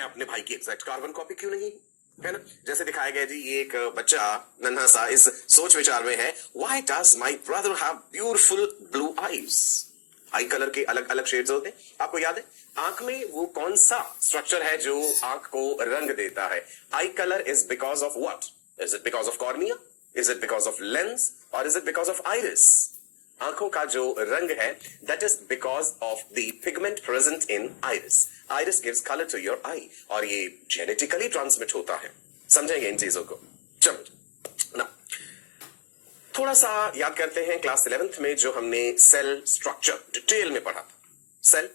मैं अपने भाई की एग्जैक्ट कार्बन कॉपी क्यों नहीं, है ना। जैसे दिखाया गया जी, ये एक बच्चा नन्हा सा इस सोच विचार में है, why does my brother have beautiful blue eyes. I colour के अलग अलग शेड्स होते हैं, आपको याद है। आंख में वो कौन सा स्ट्रक्चर है जो आंख को रंग देता है। Eye colour is because of what, is it because of cornea, is it because of lens, और is it because of iris. आंखों का जो रंग है that is because of the pigment present in iris. Iris gives colour to your eye, और ये genetically transmit होता है। समझेंगे इन चीजों को। चलो ना थोड़ा सा याद करते हैं, क्लास 11th में जो हमने सेल स्ट्रक्चर डिटेल में पढ़ा था। Cell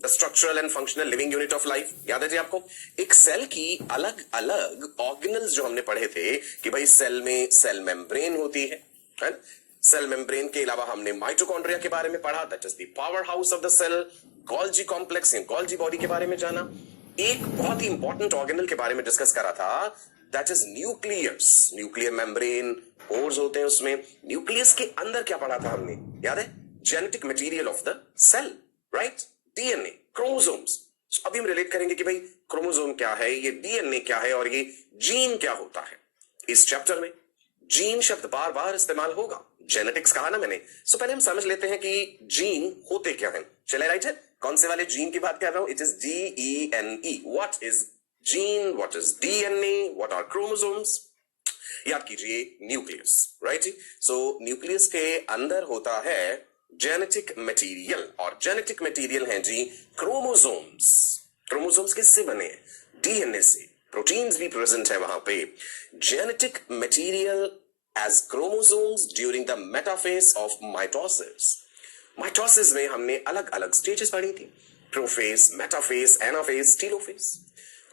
the structural and functional living unit of life, याद है जी आपको। एक सेल की अलग अलग ऑर्गेनल्स जो हमने पढ़े थे कि भाई सेल में सेल मेम्ब्रेन होती है। सेल मेम्ब्रेन के अलावा हमने माइटोकॉन्ड्रिया के बारे में पढ़ा, that is the power house of the cell. Golgi complex, Golgi body के बारे में जाना। एक बहुत ही इंपॉर्टेंट ऑर्गेनल के बारे में डिस्कस करा था, that is nucleus. Nuclear membrane, pores होते हैं उसमें। न्यूक्लियस के अंदर क्या पढ़ा था हमने, याद है, genetic material of the cell, right, DNA, chromosomes. अभी हम रिलेट करेंगे कि भाई क्रोमोसोम क्या है, ये डीएनए क्या है, और ये जीन क्या होता है। इस चैप्टर में जीन शब्द बार बार इस्तेमाल होगा, जेनेटिक्स कहा ना मैंने। सो पहले हम समझ लेते हैं कि जीन होते क्या हैं। चले राइट है, कौन से वाले जीन की बात कर रहा हूं, it is GENE। What is gene, what is DNA, what are chromosomes. याद कीजिए न्यूक्लियस, राइट जी। सो न्यूक्लियस के अंदर होता है जेनेटिक मटेरियल, और जेनेटिक मटेरियल है जी क्रोमोसोम्स। क्रोमोसोम्स किससे बने हैं, डीएनए से। प्रोटीन्स भी प्रेजेंट है वहां पे। Genetic material as chromosomes during the metaphase of mitosis. Mitosis में हमने अलग अलग स्टेजेस पढ़ी थी, prophase, metaphase, anaphase, telophase.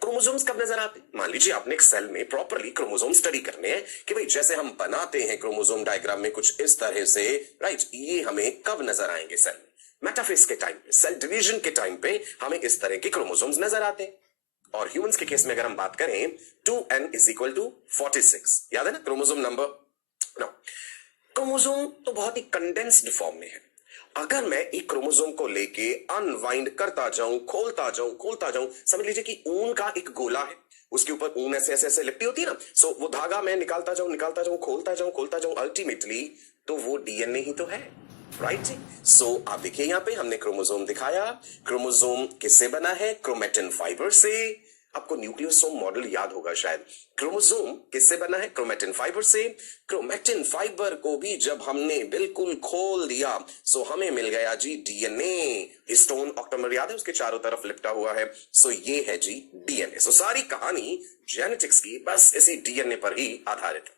Chromosomes कब नजर आते हैं, मान लीजिए आपने एक सेल में प्रॉपरली क्रोमोसोम स्टडी करने हैं कि भाई जैसे हम बनाते हैं क्रोमोसोम डायग्राम में कुछ इस तरह से, राइट, ये हमें कब नजर आएंगे सेल में, मेटाफेज के टाइम पे, सेल डिवीजन के टाइम पे हमें इस तरह के क्रोमोसोम्स नजर आते हैं। और ह्यूमंस के केस में अगर हम बात करें 2n = 46, याद है ना क्रोमोसोम नंबर। क्रोमोसोम तो बहुत ही कंडेंस्ड फॉर्म में है। अगर मैं एक क्रोमोसोम को लेके अनवाइंड करता जाऊं, खोलता जाऊं, समझ लीजिए कि ऊन का एक गोला है, उसके ऊपर ऊन ऐसे ऐसे ऐसे लिपटी होती है ना। सो वो धागा मैं निकालता जाऊं, खोलता जाऊं, अल्टीमेटली तो वो डीएनए ही तो है, राइट जी। सो आप देखिए यहां पे हमने क्रोमोसोम दिखाया। क्रोमोसोम किससे बना है, क्रोमेटिन फाइबर से। आपको न्यूक्लियोसोम मॉडल याद होगा शायद। क्रोमोसोम किससे बना है, क्रोमेटिन फाइबर से। क्रोमेटिन फाइबर को भी जब हमने बिल्कुल खोल दिया सो हमें मिल गया जी डीएनए। हिस्टोन ऑक्टोमर याद है, उसके चारों तरफ लिपटा हुआ है। सो ये है जी डीएनए। सो सारी कहानी जेनेटिक्स की बस इसी डीएनए पर ही आधारित है।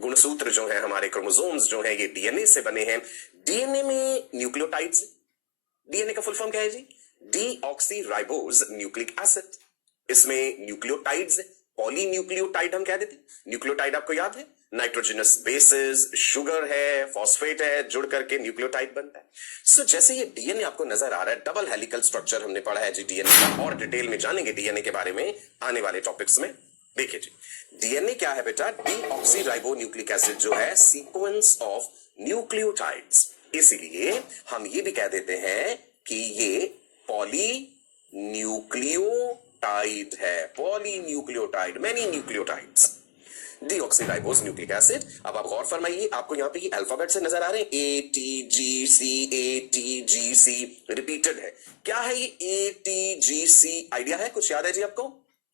गुणसूत्र जो है हमारे क्रोमोसोम्स जो है ये डीएनए से बने हैं। डीएनए में न्यूक्लियोटाइड्स, डीएनए का फुल फॉर्म क्या है जी, डीऑक्सीराइबोज न्यूक्लिक एसिड। इसमें न्यूक्लियोटाइड्स, पॉलीन्यूक्लियोटाइड हम कह देते हैं। न्यूक्लियोटाइड आपको याद है, नाइट्रोजनस बेसिस, शुगर है, फॉस्फेट है, जुड़ करके न्यूक्लियोटाइड बनता है। सो जैसे ये डीएनए आपको नजर आ रहा है, डबल हेलिकल स्ट्रक्चर हमने पढ़ा है जी डीएनए का, और डिटेल में जानेंगे डीएनए के बारे में आने वाले टॉपिक्स में। देखिए जी डीएनए क्या है बेटा, डीऑक्सीराइबो न्यूक्लिक एसिड जो है सीक्वेंस ऑफ न्यूक्लियोटाइड्स। इसीलिए हम ये भी कह देते हैं कि ये पॉलीन्यूक्लियोटाइड है, polynucleotide, many nucleotides, deoxyribose nucleic acid. अब आप गौर फरमाइए, आपको यहां पे अल्फाबेट से नजर आ रहे हैं, ATGC, ATGC रिपीटेड है। क्या है ये ATGC, आइडिया है, कुछ याद है जी आपको,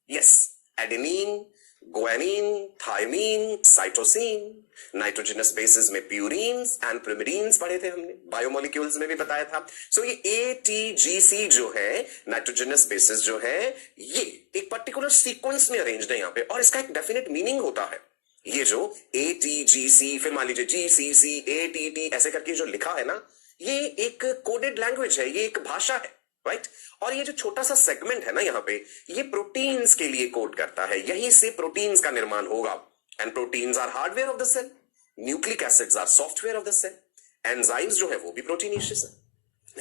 yes, adenine, guanine, thymine, cytosine. Nitrogenous bases में प्यूरीन्स एंड प्रिमिडीन्स पढ़े थे हमने, बायोमोलिक्यूल्स में भी बताया था। सो ये ATGC जो है, नाइट्रोजनस बेसिस जो है, ये एक पर्टिकुलर सीक्वेंस में अरेंज्ड है यहाँ पे, और इसका एक डेफिनेट मीनिंग होता है। ये जो ATGC, फिर मान लीजिए GCC, ATT ऐसे करके जो लिखा है ना, ये एक कोडेड लैंग्वेज है, ये एक भाषा है, राइट। और ये जो छोटा सा सेगमेंट है ना यहाँ पे, ये प्रोटीन्स के लिए कोड करता है, यहीं से प्रोटीन्स का निर्माण होगा। And proteins are hardware of the cell, nucleic acids are software of the cell, enzymes जो है वो भी प्रोटीनेशियस है।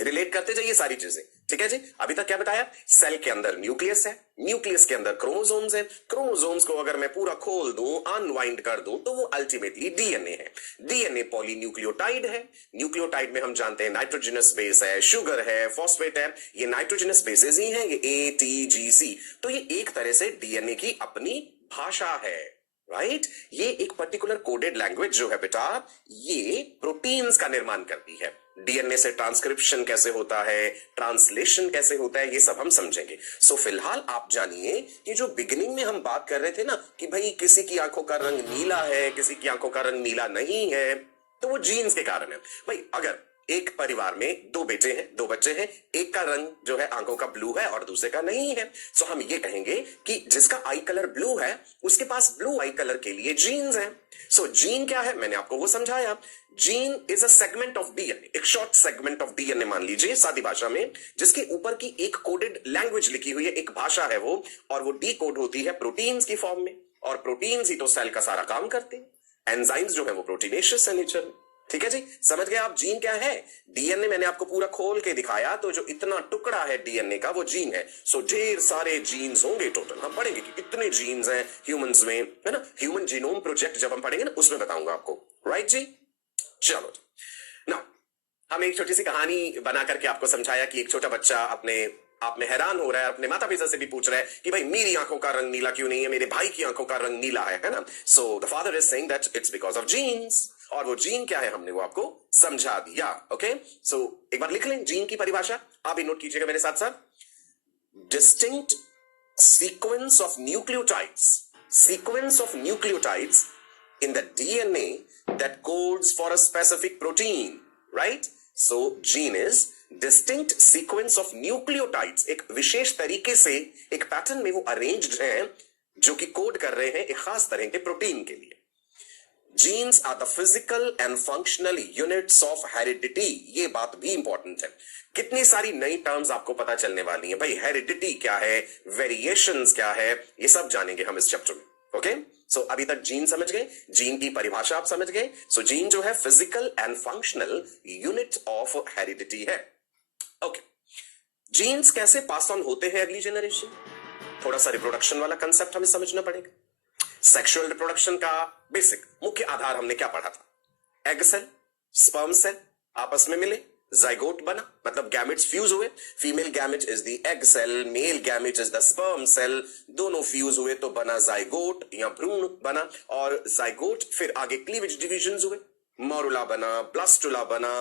रिलेट करते जाइए सारी चीजें, ठीक है जी। अभी तक क्या बताया, सेल के अंदर न्यूक्लियस है, न्यूक्लियस के अंदर क्रोमोसोम्स है, क्रोमोसोम्स को अगर मैं पूरा खोल दूं, अनवाइंड कर दूं, तो वो अल्टीमेटली डीएनए है। डीएनए पॉलीन्यूक्लियोटाइड है। न्यूक्लियोटाइड में हम जानते हैं नाइट्रोजनस बेस है, शुगर है, फॉस्फेट है, ये नाइट्रोजनस बेसेस ही हैं, ये ATGC। तो ये एक तरह से डीएनए की अपनी भाषा है, राइट। ये एक पर्टिकुलर कोडेड लैंग्वेज जो है बेटा, ये प्रोटीन्स का निर्माण करती है। डीएनए से ट्रांसक्रिप्शन कैसे होता है, ट्रांसलेशन कैसे होता है, ये सब हम समझेंगे। सो फिलहाल आप जानिए कि जो बिगिनिंग में हम बात कर रहे थे ना कि भाई किसी की आंखों का रंग नीला है, किसी की आंखों का रंग नीला नहीं है, तो वो जीन्स के कारण है। भाई अगर एक परिवार में दो बेटे हैं, दो बच्चे हैं, एक का रंग जो है आंखों का ब्लू है और दूसरे का नहीं है, सो हम ये कहेंगे कि जिसका आई कलर ब्लू है उसके पास ब्लू आई कलर के लिए जीन्स हैं। सो जीन क्या है, मैंने आपको वो समझाया। Gene is a segment of DNA, एक शॉर्ट सेगमेंट ऑफ डीएनए मान लीजिए सादी भाषा में, जिसके ऊपर की एक कोडेड लैंग्वेज लिखी हुई है, एक भाषा है वो, और वो डी कोड होती है प्रोटीन्स की फॉर्म में, और प्रोटीन्स ही तो सेल का सारा काम करते हैं। एंजाइम्स जो है वो प्रोटीनेशियस है नेचर में। ठीक है जी, समझ गए आप जीन क्या है। डीएनए मैंने आपको पूरा खोल के दिखाया, तो जो इतना टुकड़ा है डीएनए का वो जीन है। सो ढेर सारे जीन्स होंगे टोटल, हम पढ़ेंगे कि कितने जीन्स हैं ह्यूमंस में, है ना। ह्यूमन जीनोम प्रोजेक्ट जब हम पढ़ेंगे ना, उसमें बताऊंगा आपको, राइट जी। चलो ना, हम एक छोटी सी कहानी बना करके आपको समझाया कि एक छोटा बच्चा अपने आप में हैरान हो रहा है, अपने माता पिता से भी पूछ रहा है कि भाई मेरी आंखों का रंग नीला क्यों नहीं है, मेरे भाई की आंखों का रंग नीला है ना। So the father is saying that it's because of genes, और वो जीन क्या है हमने वो आपको समझा दिया। ओके, सो एक बार लिख लें जीन की परिभाषा, आप भी नोट कीजिएगा मेरे साथ साथ। Distinct sequence of nucleotides, sequence of nucleotides in the DNA that codes for a specific protein, right? So gene is distinct sequence of nucleotides, एक विशेष तरीके से एक पैटर्न में वो अरेंज्ड हैं जो कि कोड कर रहे हैं एक खास तरह के प्रोटीन के लिए। Genes are the physical and functional units of heredity, ये बात भी इंपॉर्टेंट है। कितनी सारी नई टर्म्स आपको पता चलने वाली हैं भाई, हेरिडिटी क्या है, वेरिएशंस क्या है, ये सब जानेंगे हम इस चैप्टर में। ओके, सो अभी तक जीन समझ गए, जीन की परिभाषा आप समझ गए। सो जीन जो है physical and functional unit of heredity है। ओके, जीन्स कैसे पास ऑन होते हैं अगली जनरेशन, थोड़ा सा रिप्रोडक्शन वाला कंसेप्ट हमें समझना पड़ेगा। सेक्सुअल रिप्रोडक्शन का बेसिक मुख्य आधार हमने क्या पढ़ा था, एग सेल, स्पर्म सेल आपस में मिले, जाइगोट बना, मतलब गैमेट्स फ्यूज हुए, female gamete is the egg cell, male gamete is the sperm cell, दोनों फ्यूज हुए तो बना जाइगोट या भ्रूण बना, और जाइगोट फिर आगे क्लीवेज डिविजन्स हुए, मोरुला बना, ब्लास्टुला बना,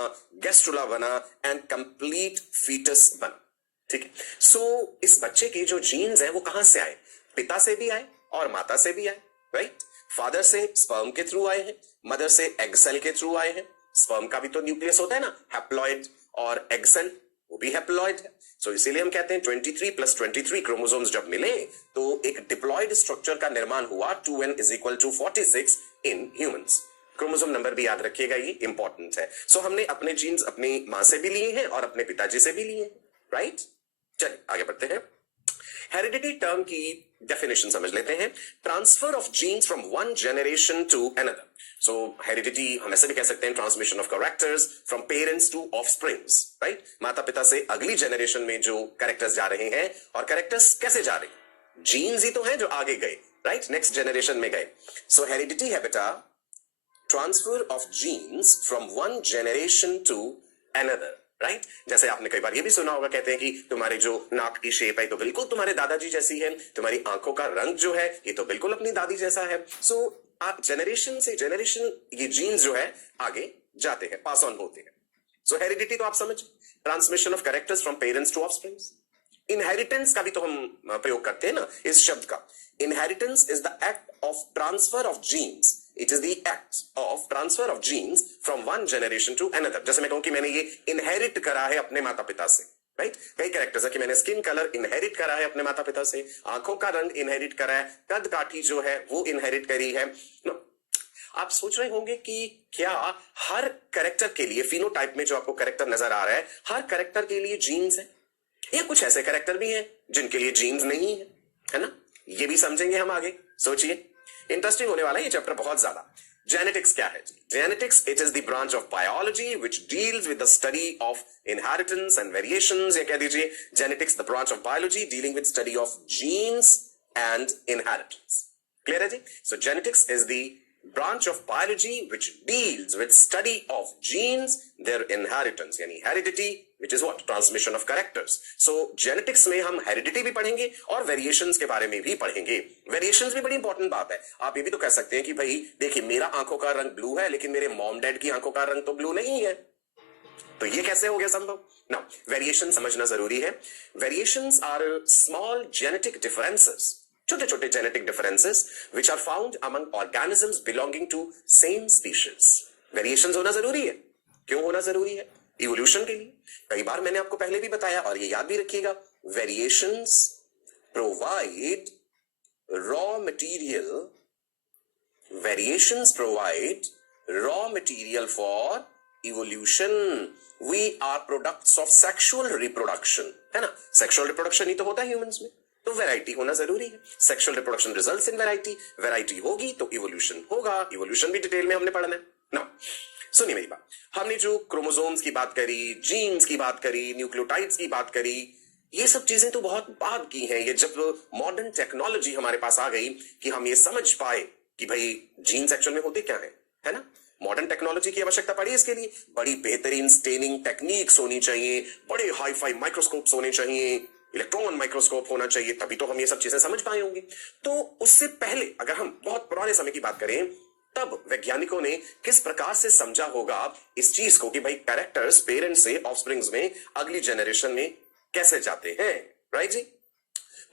गैस्ट्रुला बना, एंड कंप्लीट फीटस बना। ठीक है, सो इस बच्चे के जो जीन्स हैं वो कहां से आए, पिता से भी आए और माता से भी आए, राइट। फादर से स्पर्म के थ्रू आए हैं, मदर से एग सेल के थ्रू आए हैं। स्पर्म का भी तो न्यूक्लियस होता है ना, हैप्लॉइड, और एग सेल वो भी हैप्लॉइड है। सो इसीलिए हम कहते हैं 23 + 23 क्रोमोसोम्स जब मिले तो एक डिप्लॉइड स्ट्रक्चर का निर्माण हुआ, 2n = 46 in humans. Chromosome number भी याद रखिएगा, ये इंपॉर्टेंट है। सो हमने अपने जीन्स अपनी मां से भी लिए हैं और अपने पिताजी से भी लिए हैं, राइट। चलिए आगे बढ़ते हैं। हेरिडिटी टर्म की डेफिनेशन समझ लेते हैं। Transfer of genes from one generation to another. So heredity हम ऐसे भी कह सकते हैं transmission of characters from parents to offsprings, right. माता पिता से अगली जनरेशन में जो कैरेक्टर्स जा रहे हैं, और कैरेक्टर्स कैसे जा रहे हैं, जीन्स ही तो हैं जो आगे गए, राइट, नेक्स्ट जनरेशन में गए। सो हेरिडिटी है बेटा transfer of genes from one generation to another, right. जैसे आपने कई बार ये भी सुना होगा, कहते हैं कि तुम्हारे जो नाक की शेप है तो बिल्कुल तुम्हारे दादाजी जैसी है, तुम्हारी आंखों का रंग जो है ये तो बिल्कुल अपनी दादी जैसा है। सो जनरेशन से जनरेशन ये जीन्स जो है आगे जाते हैं, पास ऑन होते हैं। सो हेरिडिटी तो आप समझ, transmission of characters from parents to offsprings. Inheritance का भी तो हम प्रयोग करते हैं ना इस शब्द का। Inheritance is the act of transfer of genes, it is the act of transfer of genes from one generation to another. जैसे मैं कहूं कि मैंने ये इनहेरिट करा है अपने माता पिता से, राइट। कई कैरेक्टर्स है कि मैंने स्किन कलर इनहेरिट करा है अपने माता पिता से, आंखों का रंग इनहेरिट करा है, कद काठी जो है वो इनहेरिट करी है। आप सोच रहे होंगे कि क्या हर कैरेक्टर के लिए, फिनोटाइप में जो आपको कैरेक्टर नजर आ रहा है, हर कैरेक्टर के लिए जीन्स है, या कुछ ऐसे कैरेक्टर भी हैं जिनके लिए जीन्स नहीं है, है ना। ये भी समझेंगे हम आगे, सोचिए, इंटरेस्टिंग होने वाला है ये चैप्टर बहुत ज्यादा। जेनेटिक्स क्या है? Genetics it is the branch of biology which deals with the study of inheritance and variations, या कह दीजिए genetics the branch of biology dealing with study of genes and inheritance. Clear है जी? So genetics is the branch of biology which deals with study of genes, their inheritance यानी heredity, which is what? Transmission of characters. So genetics में हम heredity भी पढ़ेंगे और variations के बारे में भी पढ़ेंगे। variations भी बड़ी इंपॉर्टेंट बात है। आप ये भी तो कह सकते हैं कि भाई देखिए मेरा आंखों का रंग ब्लू है लेकिन मेरे मॉम डैड की आंखों का रंग तो ब्लू नहीं है, तो ये कैसे हो गया संभव? नाउ वेरिएशन समझना जरूरी है। Variations are small genetic differences, छोटे छोटे genetic differences which are found among organisms belonging to same species. Variations होना जरूरी है। क्यों होना जरूरी है? इवोल्यूशन के लिए। कई बार मैंने आपको पहले भी बताया और ये याद भी रखिएगा, variations provide raw material, variations provide raw material for evolution. We are products of sexual reproduction, है ना? सेक्सुअल रिप्रोडक्शन ही तो होता है ह्यूमंस में, तो वैरायटी होना जरूरी है। Sexual reproduction results in variety, variety होगी तो इवोल्यूशन होगा। इवोल्यूशन भी डिटेल में हमने पढ़ना है ना। सुनिए मेरी बात, हमने जो क्रोमोसोम्स की बात करी, जीन्स की बात करी, न्यूक्लियोटाइड्स की बात करी, ये सब चीजें तो बहुत बाद की हैं। ये जब मॉडर्न टेक्नोलॉजी हमारे पास आ गई कि हम ये समझ पाए कि भाई जीन्स एक्चुअल में होते क्या है ना? मॉडर्न टेक्नोलॉजी की आवश्यकता पड़ी इसके लिए। बड़ी बेहतरीन स्टेनिंग टेक्निक्स होनी चाहिए, बड़े हाई फाई माइक्रोस्कोप्स होने चाहिए, इलेक्ट्रॉन माइक्रोस्कोप होना चाहिए, तभी तो हम ये सब चीजें समझ पाए होंगे। तो उससे पहले अगर हम बहुत पुराने समय की बात करें, तब वैज्ञानिकों ने किस प्रकार से समझा होगा इस चीज को कि भाई कैरेक्टर्स पेरेंट्स से ऑफस्प्रिंग्स में अगली जनरेशन में कैसे जाते हैं, राइट जी?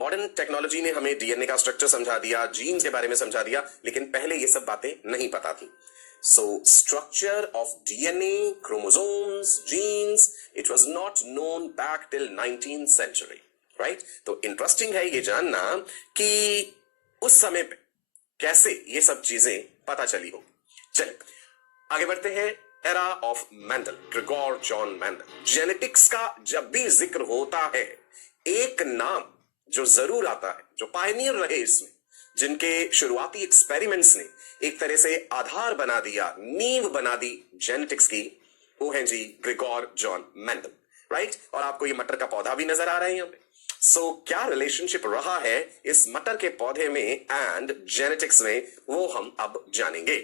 मॉडर्न टेक्नोलॉजी ने हमें डीएनए का स्ट्रक्चर समझा दिया, जीन्स के बारे में समझा दिया, लेकिन पहले ये सब बातें नहीं पता थी। So structure of DNA, chromosomes, genes, it was not known back till 19th century, right? तो इंटरेस्टिंग है ये जानना कि उस समय पे कैसे ये सब चीजें पता चली हो। चलिए आगे बढ़ते हैं। Era of Mendel, Gregor John Mendel. Genetics का जब भी जिक्र होता है, एक नाम जो जरूर आता है, जो पायनियर रहे इसमें, जिनके शुरुआती एक्सपेरिमेंट्स ने एक तरह से आधार बना दिया, नींव बना दी जेनेटिक्स की, वो हैं जी ग्रेगोर जॉन मैंडल, राइट? और आपको ये मटर का पौधा भी नजर आ रहा है यहाँ पे। सो क्या रिलेशनशिप रहा है इस मटर के पौधे में एंड जेनेटिक्स में, वो हम अब जानेंगे।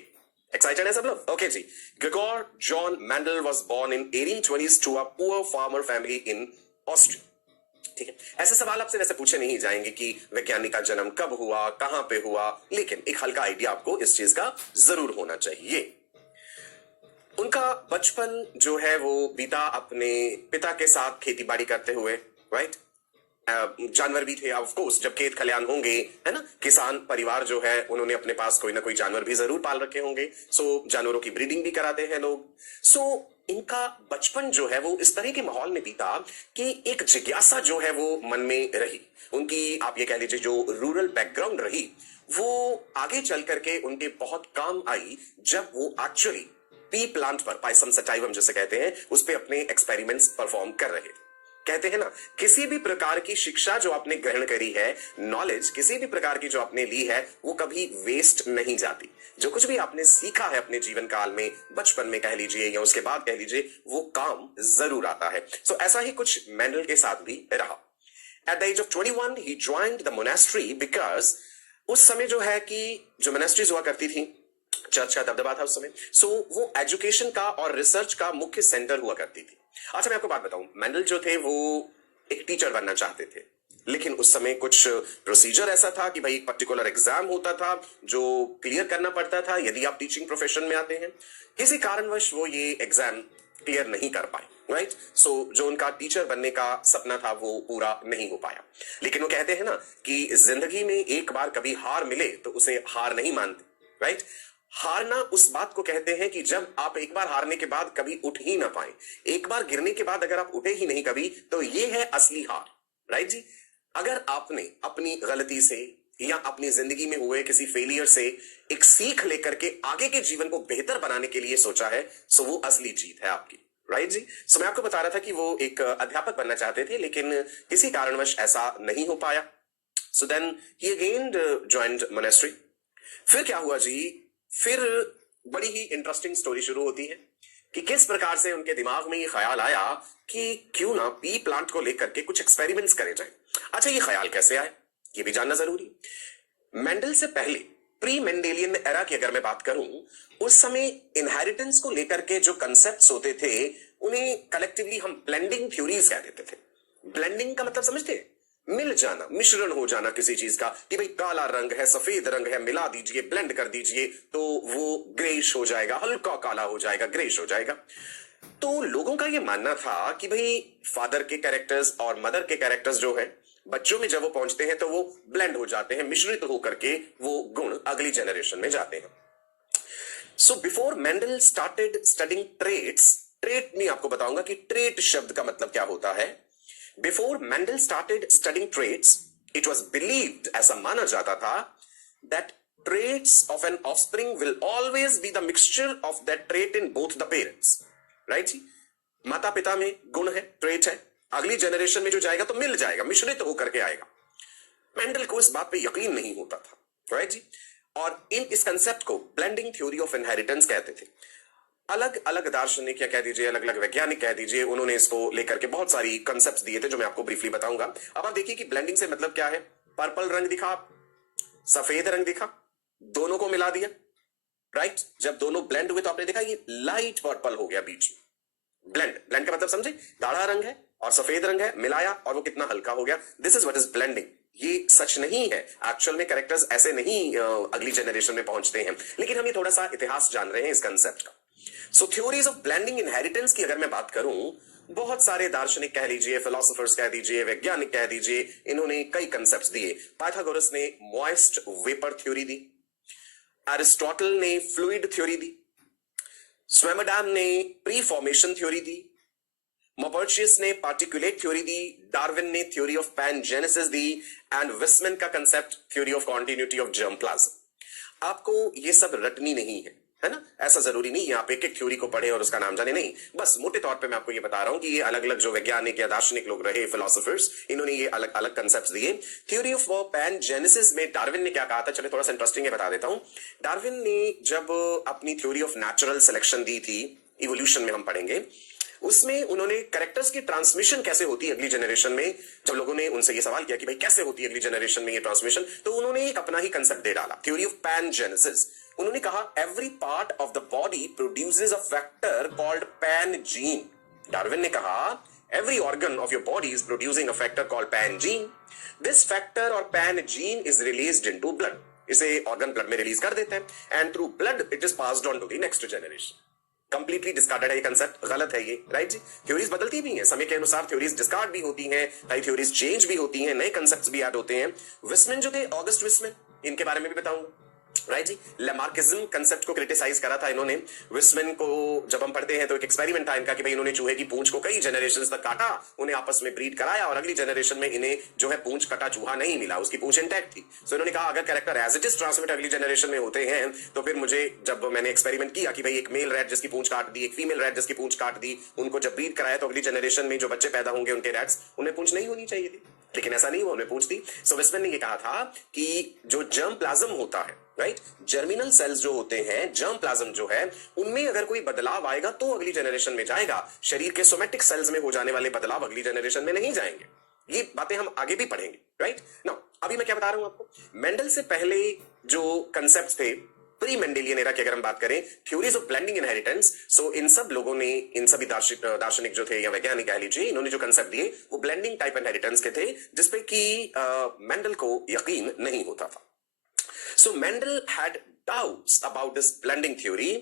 एक्साइटेड है सब लोग? ओके जी। Gregor John Mendel was born in 1820s to a poor farmer family in Austria. ठीक है, ऐसे सवाल आपसे वैसे पूछे नहीं जाएंगे कि वैज्ञानिक का जन्म कब हुआ, कहां पे हुआ, लेकिन एक हल्का आइडिया आपको इस चीज का जरूर होना चाहिए। उनका बचपन जो है वो बीता अपने पिता के साथ खेती बाड़ी करते हुए, राइट? जानवर भी थे ऑफ कोर्स, जब खेत खलियान होंगे, है ना, किसान परिवार जो है उन्होंने अपने पास कोई ना कोई जानवर भी जरूर पाल रखे होंगे। सो जानवरों की ब्रीडिंग भी कराते हैं लोग। सो इनका बचपन जो है वो इस तरह के माहौल में बीता कि एक जिज्ञासा जो है वो मन में रही। उनकी आप ये कह लीजिए जो रूरल बैकग्राउंड रही, वो आगे चल करके उनके बहुत काम आई जब वो एक्चुअली पी प्लांट पर, पाइसम सटाइवम जिसे कहते हैं, उस पर अपने एक्सपेरिमेंट्स परफॉर्म कर रहे थे। कहते हैं ना, किसी भी प्रकार की शिक्षा जो आपने ग्रहण करी है, नॉलेज किसी भी प्रकार की जो आपने ली है, वो कभी वेस्ट नहीं जाती। जो कुछ भी आपने सीखा है अपने जीवन काल में, बचपन में कह लीजिए या उसके बाद कह लीजिए, वो काम जरूर आता है। सो ऐसा ही कुछ मैंडल के साथ भी रहा। At the age of 21 he joined the monastery because उस समय जो है कि जो मोनेस्ट्रीज हुआ करती थी, चर्च का दबदबा था उस समय, सो वो एजुकेशन का और रिसर्च का मुख्य सेंटर हुआ करती थी। अच्छा मैं आपको बात बताऊं, मैंडल जो थे वो एक टीचर बनना चाहते थे, लेकिन उस समय कुछ प्रोसीजर ऐसा था कि भाई एक पर्टिकुलर एग्जाम होता था जो क्लियर करना पड़ता था यदि आप टीचिंग प्रोफेशन में आते हैं। किसी कारणवश वो ये एग्जाम क्लियर नहीं कर पाए, राइट? सो जो उनका टीचर बनने का सपना था वो पूरा नहीं हो पाया। लेकिन वो कहते हैं ना कि जिंदगी में एक बार कभी हार मिले तो उसे हार नहीं मानते, राइट? हारना उस बात को कहते हैं कि जब आप एक बार हारने के बाद कभी उठ ही ना पाए, एक बार गिरने के बाद अगर आप उठे ही नहीं कभी, तो ये है असली हार, राइट जी? अगर आपने अपनी गलती से या अपनी जिंदगी में हुए किसी फेलियर से एक सीख लेकर के आगे के जीवन को बेहतर बनाने के लिए सोचा है, सो वो असली जीत है आपकी, राइट जी? सो मैं आपको बता रहा था कि वो एक अध्यापक बनना चाहते थे, लेकिन किसी कारणवश ऐसा नहीं हो पाया। So then he again joined monastery. फिर क्या हुआ जी? फिर बड़ी ही इंटरेस्टिंग स्टोरी शुरू होती है कि किस प्रकार से उनके दिमाग में ये ख्याल आया कि क्यों ना पी प्लांट को लेकर के कुछ एक्सपेरिमेंट्स करे जाए। अच्छा, ये ख्याल कैसे आया, ये भी जानना जरूरी। मेंडल से पहले प्री मेंडेलियन एरा की अगर मैं बात करूं, उस समय इनहेरिटेंस को लेकर के जो कंसेप्ट्स होते थे उन्हें कलेक्टिवली हम ब्लेंडिंग थ्योरीज कह देते थे। ब्लेंडिंग का मतलब समझते हैं? मिल जाना, मिश्रण हो जाना किसी चीज का, कि भाई काला रंग है, सफेद रंग है, मिला दीजिए, ब्लेंड कर दीजिए तो वो ग्रेइश हो जाएगा, हल्का काला हो जाएगा, ग्रेइश हो जाएगा। तो लोगों का ये मानना था कि भाई फादर के कैरेक्टर्स और मदर के कैरेक्टर्स जो है बच्चों में जब वो पहुंचते हैं तो वो ब्लेंड हो जाते हैं, मिश्रित होकर के वो गुण अगली जनरेशन में जाते हैं। So before Mendel started studying traits, trait नहीं आपको बताऊंगा कि ट्रेट शब्द का मतलब क्या होता है। Before Mendel started studying traits, it was believed, ऐसा माना जाता था, that traits of an offspring will always be the mixture of that trait in both the parents, right जी? माता पिता में गुण है, ट्रेट है, अगली जनरेशन में जो जाएगा तो मिल जाएगा, मिश्रित होकर के आएगा। मेंडल को इस बात पे यकीन नहीं होता था, राइट जी? और इस कंसेप्ट को ब्लेंडिंग थ्योरी ऑफ इनहेरिटेंस कहते थे। अलग अलग दार्शनिक या कह दीजिए अलग अलग वैज्ञानिक कह दीजिए, उन्होंने इसको लेकर के बहुत सारी कंसेप्ट्स दिए थे जो मैं आपको ब्रीफली बताऊंगा। अब आप देखिए कि ब्लेंडिंग से मतलब क्या है। पर्पल रंग दिखा, सफेद रंग दिखा, दोनों को मिला दिया, राइट? जब दोनों ब्लेंड हुए तो आपने देखा ये लाइट पर्पल हो गया बीच में। ब्लेंड, ब्लेंड का मतलब समझे? गाढ़ा रंग है और सफेद रंग है, मिलाया और वो कितना हल्का हो गया। This is what is blending. ये सच नहीं है, एक्चुअल में कैरेक्टर्स ऐसे नहीं अगली जनरेशन में पहुंचते हैं, लेकिन हम ये थोड़ा सा इतिहास जान रहे हैं इस कंसेप्ट का। सो थ्योरीज ऑफ ब्लेंडिंग इनहेरिटेंस की अगर मैं बात करूं, बहुत सारे दार्शनिक कह लीजिए, फिलोसोफर्स कह दीजिए, वैज्ञानिक कह दीजिए, इन्होंने कई कंसेप्ट्स दिए। पाइथागोरस ने मॉइस्ट वेपर थ्योरी दी, एरिस्टोटल ने फ्लूइड थ्योरी दी, स्वेमडान ने प्री फॉर्मेशन थ्योरी दी, मोपर्चियस ने पार्टिकुलेट थ्योरी दी, डार्विन ने थ्योरी ऑफ पैनजेनेसिस दी, एंड विस्मैन का concept theory of continuity of germ plasm. आपको ये सब रटनी नहीं है ना? ऐसा जरूरी नहीं है आप एक एक थ्योरी को पढ़ें और उसका नाम जाने, नहीं। बस मोटे तौर पे मैं आपको ये बता रहा हूं कि ये अलग अलग जो वैज्ञानिक या दार्शनिक लोग रहे, फिलोसोफर्स, इन्होंने ये अलग अलग कंसेप्ट्स दिए। थ्योरी ऑफ पैनजेनेसिस में डार्विन ने क्या कहा था, चलिए थोड़ा सा इंटरेस्टिंग है, बता देता हूं। डार्विन ने जब अपनी थ्योरी ऑफ नेचुरल सिलेक्शन दी थी, इवोल्यूशन में हम पढ़ेंगे, उसमें उन्होंने कैरेक्टर्स की ट्रांसमिशन कैसे होती है अगली जनरेशन में, जब लोगों ने उनसे ये सवाल किया कि भाई कैसे होती है अगली जनरेशन में ये ट्रांसमिशन, तो उन्होंने एक अपना ही कंसेप्ट दे डाला, थ्योरी ऑफ पैनजेनेसिस। उन्होंने कहा every part of the body produces a factor called pangene. Darwin ने कहा every organ of your body is producing a factor called pangene. This factor और pangene is released into blood. इसे organ blood में release कर देते हैं, and through blood it is passed on to the next generation. Completely discarded है ये concept, गलत है ये, राइट जी? थ्योरीज बदलती भी हैं, समय के अनुसार थ्योरीज डिस्कार्ड भी होती हैं, कई थ्योरीज चेंज भी होती हैं, नए कंसेप्ट्स भी ऐड होते हैं। विस्मैन जो थे, ऑगस्ट विस्मैन, इनके बारे में भी बताऊंगा, राइट जी? लैमार्किज्म कंसेप्ट को क्रिटिसाइज करा था इन्होंने। विस्मैन को जब हम पढ़ते हैं तो एक एक्सपेरिमेंट था इनका कि भाई इन्होंने चूहे की पूंछ को कई जनरेशंस तक काटा, उन्हें आपस में ब्रीड कराया और अगली जनरेशन में इन्हें जो है पूंछ कटा चूहा नहीं मिला, उसकी पूंछ इंटैक्ट थी। सो इन्होंने कहा अगर character as it is transmit अगली जनरेशन में होते हैं तो फिर मुझे, जब मैंने एक्सपेरिमेंट किया कि भाई एक मेल रैट जिसकी पूंछ काट दी, एक फीमेल रैट जिसकी पूंछ काट दी, उनको जब ब्रीड कराया तो अगली जनरेशन में जो बच्चे पैदा होंगे उनके रैट्स, उन्हें पूंछ नहीं होनी चाहिए थी, लेकिन ऐसा नहीं हुआ, उन्हें पूंछ दी। सो विस्मैन ने ये कहा था कि जो जर्म प्लाज्म होता है, राइट, जर्मिनल सेल्स जो होते हैं, जर्म प्लाज्म जो है, उनमें अगर कोई बदलाव आएगा तो अगली जनरेशन में जाएगा। शरीर के सोमेटिक सेल्स में हो जाने वाले बदलाव अगली जनरेशन में नहीं जाएंगे। ये बातें हम आगे भी पढ़ेंगे, राइट? नाउ अभी मैं क्या बता रहा हूं आपको, मेंडल से पहले जो कंसेप्ट्स थे प्री मेंडेलियन एरा की अगर हम बात करें, थ्योरीज ऑफ ब्लेंडिंग इनहेरिटेंस, सो इन सब लोगों ने, इन सभी दार्शनिक जो थे या वैज्ञानिक कह लीजिए, इन्होंने जो कंसेप्ट दिए वो ब्लेंडिंग टाइप इनहेरिटेंस के थे, जिसपे कि मेंडल को यकीन नहीं होता था। So Mendel had doubts about this blending theory.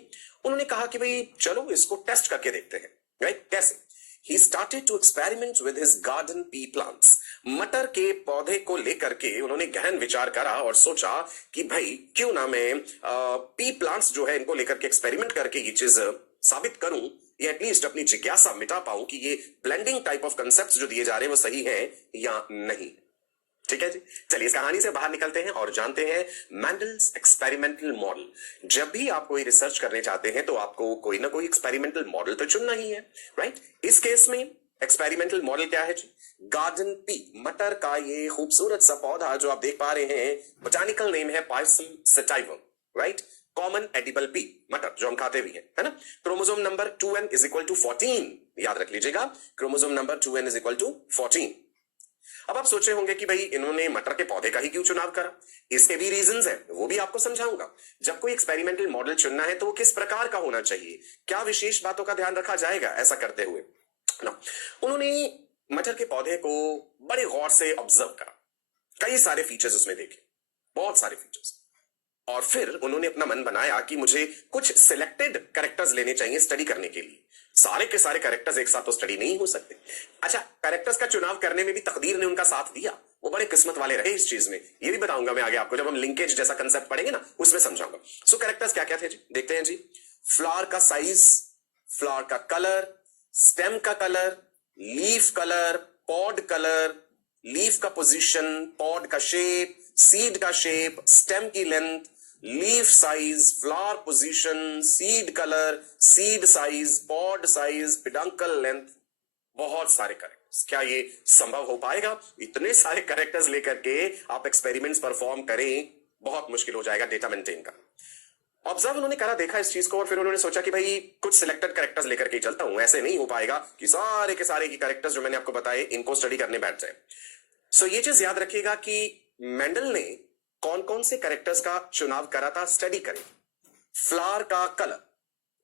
उन्होंने कहा कि भाई चलो इसको टेस्ट करके देखते हैं, राइट? कैसे? He started to experiment with his garden pea plants. मटर के पौधे को लेकर के उन्होंने गहन विचार करा और सोचा कि भाई क्यों ना मैं पी प्लांट्स जो है इनको लेकर के एक्सपेरिमेंट करके ये चीज साबित करूं, या एटलीस्ट अपनी जिज्ञासा मिटा पाऊं कि ये ब्लेंडिंग टाइप ऑफ कंसेप्ट्स जो दिए जा रहे हैं वो सही है या नहीं। ठीक है जी, चलिए इस कहानी से बाहर निकलते हैं और जानते हैं मेंडल्स एक्सपेरिमेंटल मॉडल। जब भी आप कोई रिसर्च करने चाहते हैं तो आपको कोई ना कोई एक्सपेरिमेंटल मॉडल तो चुनना ही है, राइट? इस केस में एक्सपेरिमेंटल मॉडल क्या है जी? गार्डन पी, मटर का ये खूबसूरत सा पौधा जो आप देख पा रहे हैं, बोटानिकल नेम है pisum sativum, right? Common edible pea, मटर जो हम खाते भी हैं, है ना। Chromosome number 2n is equal to 14, याद रख लीजिएगा, chromosome number 2n is equal to 14। अब आप सोच रहे होंगे कि भाई इन्होंने मटर के पौधे का ही क्यों चुनाव करा, इसके भी रीजंस हैं, वो भी आपको समझाऊंगा। जब कोई एक्सपेरिमेंटल मॉडल चुनना है तो वो किस प्रकार का होना चाहिए, क्या विशेष बातों का ध्यान रखा जाएगा ऐसा करते हुए ना। उन्होंने मटर के पौधे को बड़े गौर से ऑब्जर्व करा, कई सारे फीचर्स उसमें देखे, बहुत सारे फीचर्स, और फिर उन्होंने अपना मन बनाया कि मुझे कुछ सिलेक्टेड कैरेक्टर्स लेने चाहिए स्टडी करने के लिए। सारे के सारे कैरेक्टर्स एक साथ तो स्टडी नहीं हो सकते। अच्छा, कैरेक्टर्स का चुनाव करने में भी तकदीर ने उनका साथ दिया, वो बड़े किस्मत वाले रहे इस चीज में, ये भी बताऊंगा मैं आगे आपको, जब हम लिंकेज जैसा कंसेप्ट पढ़ेंगे ना उसमें समझाऊंगा। सो कैरेक्टर्स क्या क्या थे जी, देखते हैं जी। फ्लावर का साइज, फ्लावर का कलर, स्टेम का colour, leaf colour, pod colour, leaf का पोजीशन, पॉड का शेप, सीड का शेप, स्टेम की length, leaf size, flower position, seed colour, seed size, pod size, peduncle length, बहुत सारे कैरेक्टर्स। क्या ये संभव हो पाएगा? इतने सारे कैरेक्टर्स लेकर के आप एक्सपेरिमेंट्स परफॉर्म करें, बहुत मुश्किल हो जाएगा डेटा मेंटेन करना। ऑब्जर्व उन्होंने करा, देखा इस चीज को, और फिर उन्होंने सोचा कि भाई कुछ सिलेक्टेड कैरेक्टर्स लेकर के चलता हूं, ऐसे नहीं हो पाएगा कि सारे के सारे की कैरेक्टर्स जो मैंने आपको बताए इनको स्टडी करने बैठ जाए। सो ये चीज याद रखिएगा कि मेंडल ने कौन कौन से कैरेक्टर्स का चुनाव करा था, स्टडी करें। फ्लावर का कलर,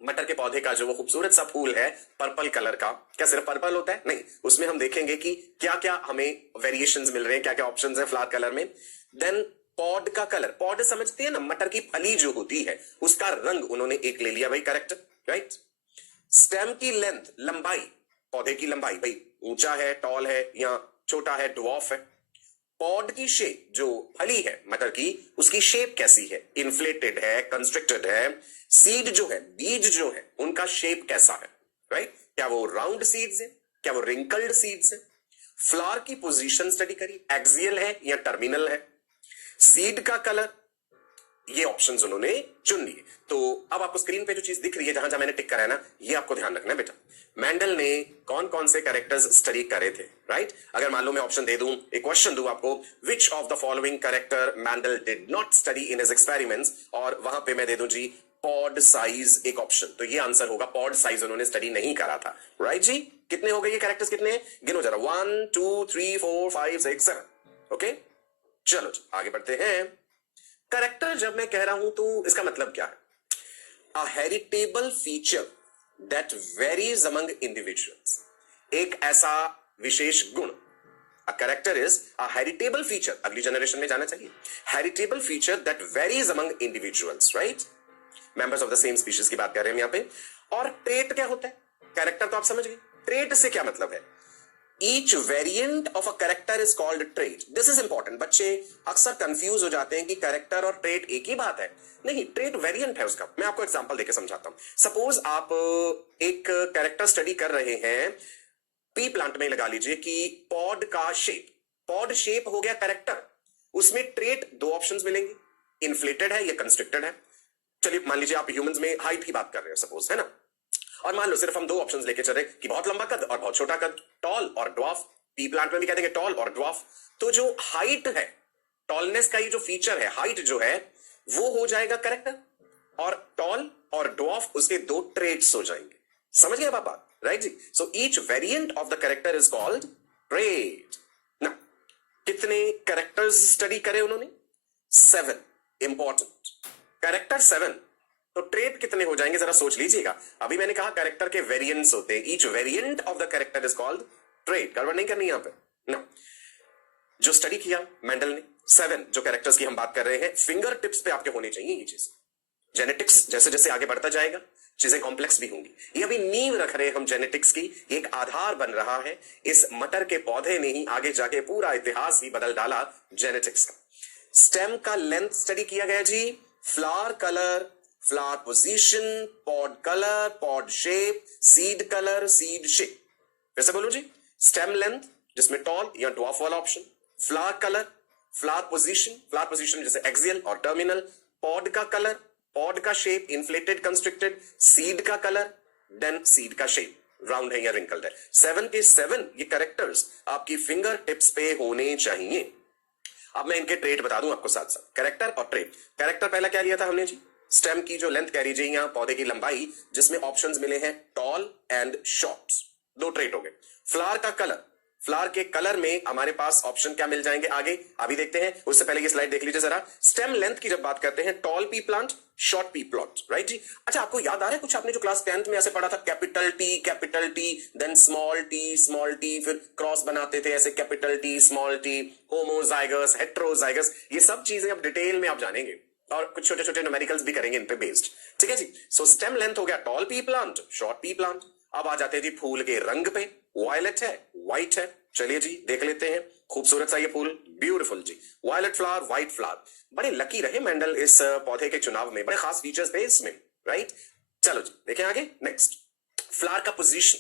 मटर के पौधे का जो वो खूबसूरत सा फूल है पर्पल कलर का, क्या सिर्फ पर्पल होता है? नहीं, उसमें हम देखेंगे कि क्या क्या हमें वेरिएशंस मिल रहे हैं, क्या क्या ऑप्शंस हैं फ्लावर कलर में। देन पॉड का कलर, पॉड समझते हैं ना, मटर की फली जो होती है उसका रंग उन्होंने एक ले लिया भाई कैरेक्टर, राइट। स्टेम की लेंथ, लंबाई, पौधे की लंबाई, भाई ऊंचा है, टॉल है या छोटा है, ड्वार्फ है। पॉड की शेप, जो फली है मटर की, उसकी शेप कैसी है, इन्फ्लेटेड है, कंस्ट्रिक्टेड है। सीड जो है, बीज जो है, उनका शेप कैसा है, राइट। क्या वो राउंड सीड्स है, क्या वो रिंकल्ड सीड्स है। फ्लावर की पोजीशन स्टडी करी, एक्सियल है या टर्मिनल है। सीड का कलर, ये ऑप्शंस उन्होंने चुन लिए। तो अब आपको स्क्रीन पे जो चीज दिख रही है, जहां जहां मैंने टिक करा है ना, ये आपको ध्यान रखना है बेटा। मेंडल ने कौन कौन से कैरेक्टर्स स्टडी करे थे, राइट। अगर मान लो मैं ऑप्शन दे दूं, एक क्वेश्चन दूं आपको, which of the following character Mendel did not study in his experiments, और वहां पे मैं दे दूं जी पॉड साइज एक ऑप्शन, तो ये आंसर होगा पॉड साइज उन्होंने स्टडी नहीं करा था, राइट जी। कितने हो गए ये कैरेक्टर्स, कितने हैं गिनो जरा, 1 2 3 4 5 6 7, ओके। चलो जी आगे बढ़ते हैं। करेक्टर जब मैं कह रहा हूं तो इसका मतलब क्या है? A heritable feature that varies among individuals, एक ऐसा विशेष गुण। A character is a heritable feature, अगली जनरेशन में जाना चाहिए, heritable feature that varies among individuals, right, members of the same species की बात कर रहे हैं हम यहां पे। और ट्रेट क्या होता है? कैरेक्टर तो आप समझ गए, ट्रेट से क्या मतलब है? Each variant of a character is called trait. This is important. बच्चे अक्सर कंफ्यूज हो जाते हैं कि कैरेक्टर और ट्रेट एक ही बात है। नहीं, ट्रेट वेरिएंट है उसका। मैं आपको एग्जांपल देके समझाता हूं। सपोज आप एक कैरेक्टर स्टडी कर रहे हैं, पी प्लांट में लगा लीजिए कि पॉड का शेप, पॉड शेप हो गया कैरेक्टर, उसमें ट्रेट दो ऑप्शंस मिलेंगे, इन्फ्लेटेड है या कंस्ट्रिक्टेड है। चलिए मान लीजिए आप ह्यूमंस में हाइट की बात कर रहे हो सपोज, है ना, और मान लो सिर्फ हम दो ऑप्शंस लेके चल रहे कि बहुत लंबा कद और बहुत छोटा कद, टॉल और ड्वार्फ। पी प्लांट में भी कह देंगे टॉल और ड्वार्फ। तो जो हाइट है, टॉलनेस का ये जो फीचर है, हाइट जो है, वो हो जाएगा कैरेक्टर, और टॉल और ड्वार्फ उसके दो ट्रेट्स हो जाएंगे। समझ गए पापा, राइट जी। So each variant of the character is called trait. ना, कितने कैरेक्टर्स स्टडी करे उन्होंने? 7। इंपॉर्टेंट, कैरेक्टर 7, तो ट्रेट कितने हो जाएंगे जरा सोच लीजिएगा। अभी मैंने कहा कैरेक्टर के वेरिएंट्स होते हैं, each variant of the character is called trait. गड़बड़ नहीं करनी यहां पे ना। जो स्टडी किया मेंडल ने, 7 जो कैरेक्टर्स की हम बात कर रहे हैं, फिंगर टिप्स पे आपके होने चाहिए ये चीज। जेनेटिक्स जैसे जैसे आगे बढ़ता जाएगा चीजें कॉम्प्लेक्स भी होंगी, ये अभी नींव रख रहे हैं हम जेनेटिक्स की, एक आधार बन रहा है। इस मटर के पौधे ने ही आगे जाके पूरा इतिहास ही बदल डाला जेनेटिक्स का। स्टेम का लेंथ स्टडी किया गया जी, flower colour, flower position, pod colour, pod shape, seed colour, seed shape. फिर से बोलो जी, स्टेम लेंथ जिसमें टॉल या ड्वार्फ वाला option, flower colour, flower position जैसे एक्सियल और टर्मिनल, पॉड का कलर, पॉड का शेप, इन्फ्लेटेड कंस्ट्रिक्टेड, सीड का कलर, देन सीड का शेप, राउंड है या रिंकल्ड है। 7 के 7 ये कैरेक्टर्स आपकी फिंगर टिप्स पे होने चाहिए। अब मैं इनके ट्रेट बता दूं आपको साथ साथ, कैरेक्टर और ट्रेट। कैरेक्टर पहला क्या लिया था हमने जी? स्टेम की जो लेंथ कह लीजिए या पौधे की लंबाई, जिसमें ऑप्शंस मिले हैं टॉल एंड शॉर्ट, दो ट्रेट हो गए। फ्लावर का कलर, फ्लावर के कलर में हमारे पास ऑप्शन क्या मिल जाएंगे आगे, अभी देखते हैं। उससे पहले ये स्लाइड देख लीजिए जरा। स्टेम लेंथ की जब बात करते हैं, tall pea plant, short pea plant, right जी। अच्छा, आपको याद आ रहा है कुछ आपने जो क्लास 10th में ऐसे पढ़ा था, capital T then small T, फिर क्रॉस बनाते थे ऐसे, capital T small T, homozygous heterozygous, ये सब चीजें अब डिटेल में आप जानेंगे और कुछ छोटे छोटे न्यूमेरिकल्स भी करेंगे इन पे बेस्ड, ठीक है जी। सो स्टेम लेंथ हो गया toll pea plant, short pea plant. अब आ जाते हैं जी फूल के रंग पे, वायलेट है, व्हाइट है, चलिए जी देख लेते हैं। खूबसूरत सा ये फूल, ब्यूटीफुल जी, वायलेट फ्लावर, व्हाइट फ्लावर। बड़े लकी रहे मेंडल इस पौधे के चुनाव में, बड़े खास फीचर्स थे इसमें, राइट। चलो जी देखें आगे नेक्स्ट। फ्लावर का पोजीशन,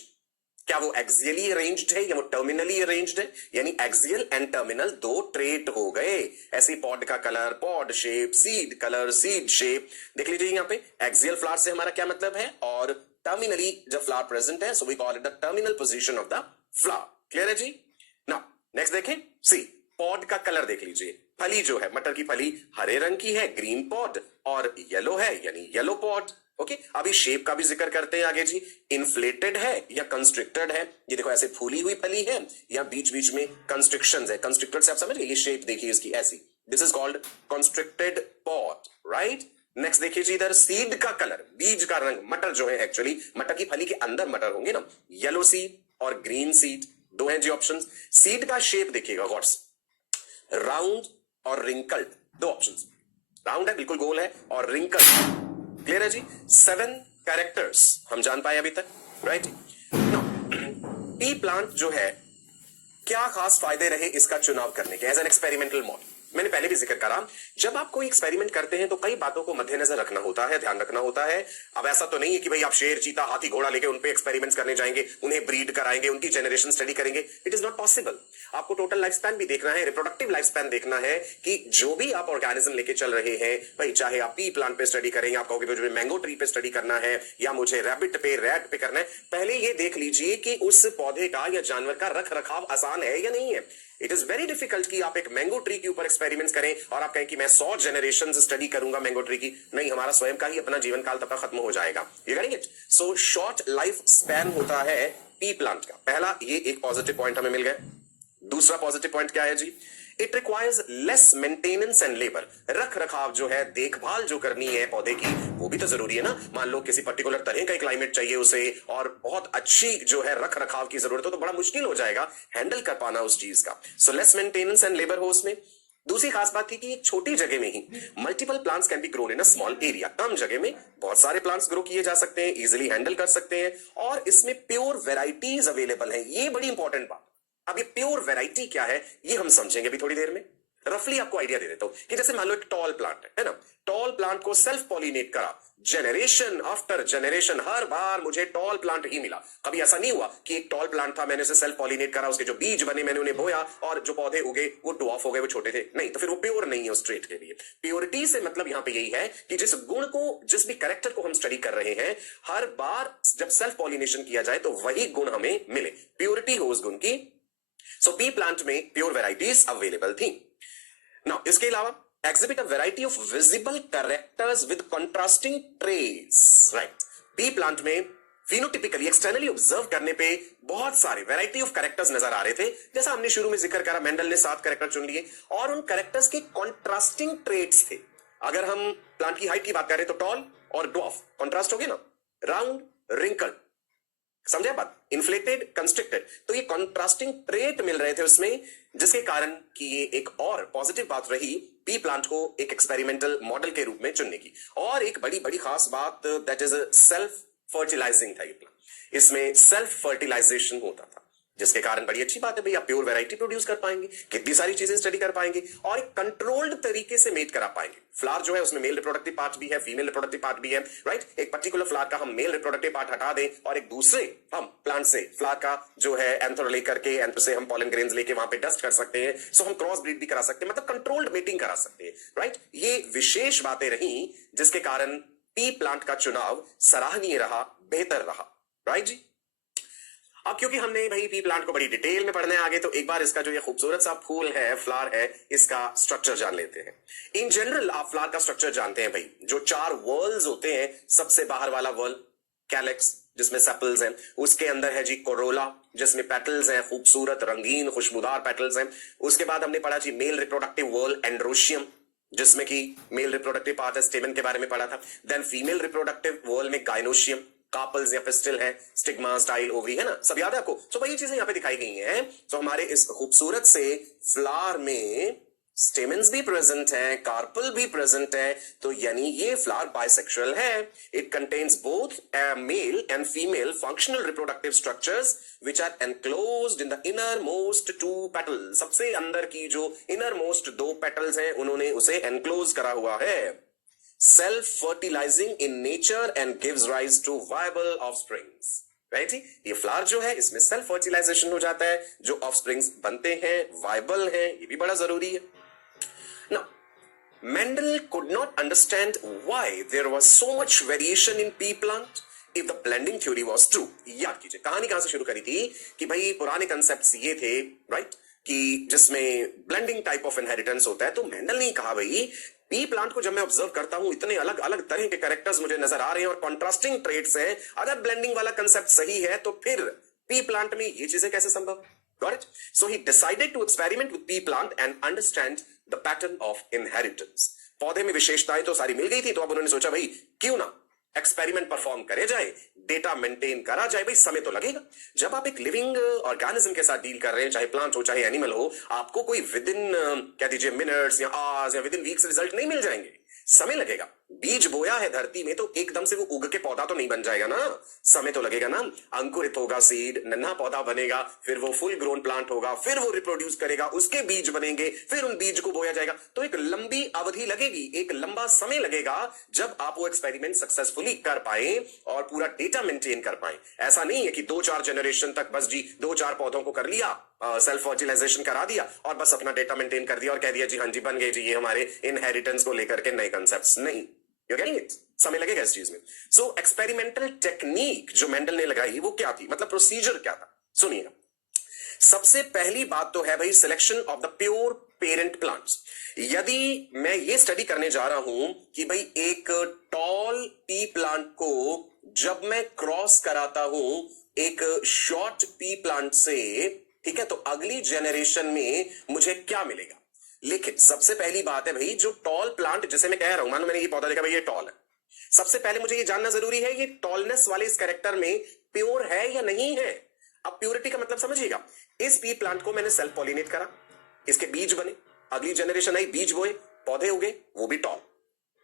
क्या वो एक्सियली अरेंज्ड है या वो टर्मिनली अरेंज्ड है, यानी एक्सियल एंड टर्मिनल दो ट्रेट हो गए। ऐसे पॉड का colour, pod shape, seed colour, seed shape, देख लीजिए यहाँ पे एक्सियल फ्लावर से हमारा क्या मतलब है, और टर्मिनली जब फ्लावर प्रेजेंट है, so we call it the terminal position of the flower. Clear है जी। नाउ नेक्स्ट देखें, सी पॉड का कलर देख लीजिए। फली जो है, मटर की फली हरे रंग की है, ग्रीन पॉड, और येलो है यानी येलो पॉड। ओके, अभी शेप का भी जिक्र करते हैं आगे जी। इन्फ्लेटेड है या कंस्ट्रिक्टेड है, ये देखो ऐसे फूली हुई फली है या बीच बीच में कंस्ट्रिक्शंस है। कंस्ट्रिक्टेड से आप समझ गए, ये शेप देखिए इसकी ऐसी, this is called constricted pod, right. Next देखिए जी, इधर सीड का कलर, बीज का रंग, मटर जो है एक्चुअली मटर की फली के अंदर मटर होंगे ना, येलो सीड और ग्रीन सीड, दो हैं जी ऑप्शंस। सीड का शेप देखिएगा व्हाट्स, राउंड और रिंकल्ड, दो ऑप्शंस। राउंड है, बिल्कुल गोल है, और रिंकल्ड। क्लियर है जी। 7 कैरेक्टर्स हम जान पाए अभी तक, राइट। नाउ पी प्लांट जो है, क्या खास फायदे रहे इसका चुनाव करने के एज एन एक्सपेरिमेंटल मॉडल। मैंने पहले भी जिक्र करा, जब आप कोई एक्सपेरिमेंट करते हैं तो कई बातों को मद्देनजर रखना होता है, ध्यान रखना होता है। अब ऐसा तो नहीं है कि भाई आप शेर, चीता, हाथी, घोड़ा लेके उन पे एक्सपेरिमेंट्स करने जाएंगे, उन्हें ब्रीड कराएंगे, उनकी जनरेशन स्टडी करेंगे, इट इज नॉट पॉसिबल। आपको टोटल लाइफ स्पैन भी देखना है, रिप्रोडक्टिव लाइफ स्पैन देखना है, कि जो भी आप ऑर्गेनिज्म लेके चल रहे हैं, भाई चाहे आप पी प्लांट पे स्टडी करेंगे, आप कहोगे मुझे मैंगो ट्री पे स्टडी करना है या मुझे रैबिट पे, रैट पे करना है, पहले ये देख लीजिए कि उस पौधे का या जानवर का रख रखाव आसान है या नहीं है। इट इज वेरी डिफिकल्ट कि आप एक मैंगो ट्री के ऊपर एक्सपेरिमेंट्स करें और आप कहें कि मैं 100 जनरेशन स्टडी करूंगा मैंगो ट्री की, नहीं, हमारा स्वयं का ही अपना जीवन काल तब तक खत्म हो जाएगा। You getting it. So short life span होता है पी प्लांट का। पहला ये एक पॉजिटिव पॉइंट हमें मिल गया। दूसरा पॉजिटिव पॉइंट क्या है जी, it requires less maintenance and labour. रख रखाव जो है, देखभाल जो करनी है पौधे की, वो भी तो जरूरी है ना। मान लो किसी पर्टिकुलर तरह का क्लाइमेट चाहिए उसे और बहुत अच्छी जो है रख रखाव की जरूरत हो, तो बड़ा मुश्किल हो जाएगा हैंडल कर पाना उस चीज का। So less maintenance and labour हो उसमें। दूसरी खास बात थी कि एक छोटी जगह में ही multiple plants can be grown in a small area. कम जगह में बहुत सारे प्लांट्स ग्रो किए जा सकते हैं, इजिली हैंडल कर सकते हैं, और इसमें प्योर वेराइटीज अवेलेबल है। ये बड़ी इंपॉर्टेंट बात। अब ये प्योर वैरायटी क्या है ये हम समझेंगे अभी थोड़ी देर में। रफली आपको आइडिया दे देता हूं कि जैसे मान लो एक टॉल प्लांट है ना, टॉल प्लांट को सेल्फ पॉलिनेट करा, जनरेशन आफ्टर जनरेशन, हर बार मुझे टॉल प्लांट ही मिला। कभी ऐसा नहीं हुआ कि एक टॉल प्लांट था, मैंने उसे सेल्फ पॉलिनेट करा, उसके जो बीज बने मैंने उन्हें बोया और जो पौधे उगे वो ड्वार्फ हो गए, वो छोटे थे, नहीं, तो फिर वो प्योर नहीं है उस ट्रेट के लिए। प्योरिटी से मतलब यहां पे यही है कि जिस गुण को, जिस भी कैरेक्टर को हम स्टडी कर रहे हैं, हर बार जब सेल्फ पॉलिनेशन किया जाए तो वही गुण हमें मिले, प्योरिटी हो उस गुण की। सो पी प्लांट में प्योर वेराइटीज अवेलेबल थी। नाउ इसके अलावा exhibit a variety of visible characters with contrasting traits, right। P plant में फिनोटिपिकली एक्सटर्नली ऑब्जर्व करने पे बहुत सारे वैरायटी ऑफ कैरेक्टर्स नजर आ रहे थे। जैसा हमने शुरू में जिक्र करा, मेंडल ने 7 कैरेक्टर चुन लिए और उन कैरेक्टर्स के कॉन्ट्रास्टिंग ट्रेट्स थे। अगर हम प्लांट की हाइट की बात करें तो टॉल और ड्वार्फ कॉन्ट्रास्ट हो गया ना, राउंड, रिंकल, समझे बात, इन्फ्लेटेड, कंस्ट्रिक्टेड, तो ये कॉन्ट्रास्टिंग ट्रेट मिल रहे थे उसमें, जिसके कारण कि ये एक और पॉजिटिव बात रही पी प्लांट को एक एक्सपेरिमेंटल मॉडल के रूप में चुनने की। और एक बड़ी बड़ी खास बात, दैट इज सेल्फ फर्टिलाइजिंग था ये प्लांट। इसमें सेल्फ फर्टिलाइजेशन होता था, जिसके कारण बड़ी अच्छी बात है भाई, आप प्योर वैरायटी प्रोड्यूस कर पाएंगे, कितनी सारी चीजें स्टडी कर पाएंगे और एक कंट्रोल्ड तरीके से मेट करा पाएंगे। फ्लावर जो है उसमें मेल रिप्रोडक्टिव पार्ट भी है, फीमेल रिप्रोडक्टिव पार्ट भी है, राइट। एक पर्टिकुलर फ्लावर का हम मेल रिप्रोडक्टिव पार्ट हटा दें और एक दूसरे हम प्लांट से फ्लावर का जो है एंथर लेकर के, एंथर से हम पॉलन ग्रेन्स लेके वहां पे डस्ट कर सकते हैं। सो हम क्रॉस ब्रीड भी करा सकते हैं, मतलब कंट्रोल्ड मेटिंग करा सकते हैं, राइट। ये विशेष बातें रही जिसके कारण पी प्लांट का चुनाव सराहनीय रहा, बेहतर रहा, राइट जी। अब क्योंकि हमने भाई पी प्लांट को बड़ी डिटेल में पढ़ना है आगे, तो एक बार इसका जो ये खूबसूरत सा फूल है, फ्लावर है, इसका स्ट्रक्चर जान लेते हैं। इन जनरल आप फ्लावर का स्ट्रक्चर जानते हैं भाई, जो 4 वर्ल्स होते हैं, सबसे बाहर वाला वर्ल कैलेक्स जिसमें सेपल्स हैं, उसके अंदर है जी कोरोला जिसमें पेटल्स हैं, खूबसूरत रंगीन खुशबूदार पेटल्स हैं। उसके बाद हमने पढ़ा जी मेल रिप्रोडक्टिव वर्ल एंड्रोशियम, जिसमें कि मेल रिप्रोडक्टिव पार्ट है, स्टेमन के बारे में पढ़ा था। देन फीमेल रिप्रोडक्टिव वर्ल में गाइनोशियम, कार्पल्स या पिस्टिल है, स्टिग्मा, स्टाइल, ओवी, है ना, सब याद है आपको। तो भाई ये चीजें यहाँ पे दिखाई गई हैं। तो हमारे इस खूबसूरत से फ्लावर में स्टेमन्स भी प्रेजेंट है, कार्पल भी प्रेजेंट है, तो यानी ये फ्लावर बाइसेक्सुअल है। It contains both male and female functional reproductive structures which are enclosed in the innermost 2 petals। सबसे अंदर की जो innermost 2 petals हैं, उन्होंने उसे enclose करा हुआ है। Self fertilising in nature and gives rise to viable offsprings. Right जी, ये फ्लावर जो है इसमें सेल्फ फर्टिलाइजेशन हो जाता है, जो ऑफस्प्रिंग्स बनते हैं वायबल हैं, ये भी बड़ा जरूरी है। Now, Mendel could not understand why there was so much variation in pea plant if the blending theory was true। याद कीजिए कहानी कहां से शुरू करी थी कि भाई पुराने कंसेप्ट्स ये थे, राइट, कि जिसमें ब्लेंडिंग टाइप ऑफ इनहेरिटेंस होता है। तो मेंडल ने कहा भाई पी प्लांट को जब मैं ऑब्जर्व करता हूं, इतने अलग अलग तरह के कैरेक्टर्स मुझे नजर आ रहे हैं और कॉन्ट्रास्टिंग ट्रेट्स हैं, अगर ब्लेंडिंग वाला कंसेप्ट सही है तो फिर पी प्लांट में ये चीजें कैसे संभव है? Got it? So he decided to experiment with pea plant and understand the pattern of inheritance। पौधे में विशेषताएं तो सारी मिल गई थी, तो अब उन्होंने सोचा भाई क्यों ना एक्सपेरिमेंट परफॉर्म करे जाए, डेटा मेंटेन करा जाए। भाई समय तो लगेगा, जब आप एक लिविंग ऑर्गेनिज्म के साथ डील कर रहे हैं, चाहे प्लांट हो चाहे एनिमल हो, आपको कोई विद इन कह दीजिए मिनट्स या आवर्स या विद इन वीक्स रिजल्ट नहीं मिल जाएंगे, समय लगेगा। बीज बोया है धरती में तो एकदम से वो उग के पौधा तो नहीं बन जाएगा ना, समय तो लगेगा ना। अंकुरित होगा सीड, नन्हा पौधा बनेगा, फिर वो फुल ग्रोन प्लांट होगा, फिर वो रिप्रोड्यूस करेगा, उसके बीज बनेंगे, फिर उन बीज को बोया जाएगा। तो एक लंबी अवधि लगेगी, एक लंबा समय लगेगा जब आप वो एक्सपेरिमेंट सक्सेसफुली कर पाए और पूरा डेटा मेंटेन कर पाए। ऐसा नहीं है कि 2-4 जनरेशन तक बस जी 2-4 पौधों को कर लिया, सेल्फ फर्टिलाइजेशन करा दिया और बस अपना डेटा मेंटेन कर दिया और कह दिया जी हाँ जी बन गए जी ये हमारे इनहेरिटेंस को लेकर के नए कंसेप्ट्स। नहीं, यू गेटिंग इट, समय लगेगा इस चीज में। सो एक्सपेरिमेंटल टेक्निक जो मेंडल ने लगाई वो क्या थी, मतलब प्रोसीजर क्या था, सुनिएगा। सबसे पहली बात तो है भाई selection of the pure parent plants. यदि मैं ये स्टडी करने जा रहा हूं कि भाई एक टॉल पी प्लांट को जब मैं क्रॉस कराता हूं एक शॉर्ट पी प्लांट से, ठीक है, तो अगली जेनरेशन में मुझे क्या मिलेगा। लेकिन सबसे पहली बात है भाई जो टॉल प्लांट जैसे मैं कह रहा हूं, मानो मैंने ये पौधा देखा भाई ये टॉल है, सबसे पहले मुझे ये जानना जरूरी है ये टॉलनेस वाले इस कैरेक्टर में प्योर है या नहीं है। अब प्योरिटी का मतलब समझिएगा, इस पी प्लांट को मैंने सेल्फ पॉलिनेट करा, इसके बीज बने, अगली जनरेशन आई, बीज बोए, पौधे उगे, वो भी टॉल।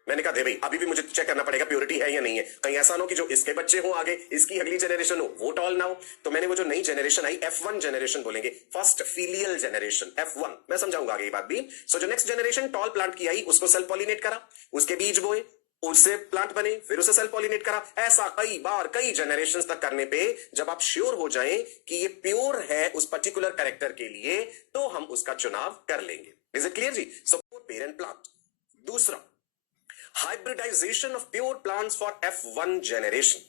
मैंने कहा दे भाई अभी भी मुझे चेक करना पड़ेगा प्योरिटी है या नहीं है, कहीं ऐसा ना हो कि जो इसके बच्चे हो आगे, इसकी अगली जनरेशन हो वो टॉल ना हो। तो मैंने वो जो नई जनरेशन आई F1 जनरेशन बोलेंगे, फर्स्ट फीलियल जनरेशन F1, मैं समझाऊंगा आगे ये बात भी। सो जो नेक्स्ट जनरेशन टॉल प्लांट की आई उसको सेल्फ पॉलिनेट करा, उसके बीज बोए, उससे प्लांट बने, फिर उसे सेल्फ पॉलिनेट करा। ऐसा कई बार कई जनरेशन तक करने पे जब आप श्योर हो जाएं कि ये प्योर है उस पर्टिकुलर कैरेक्टर के लिए, तो हम उसका चुनाव कर लेंगे। इज इट क्लियर जी? So parent plant. दूसरा, hybridization of pure plants for F1 generation।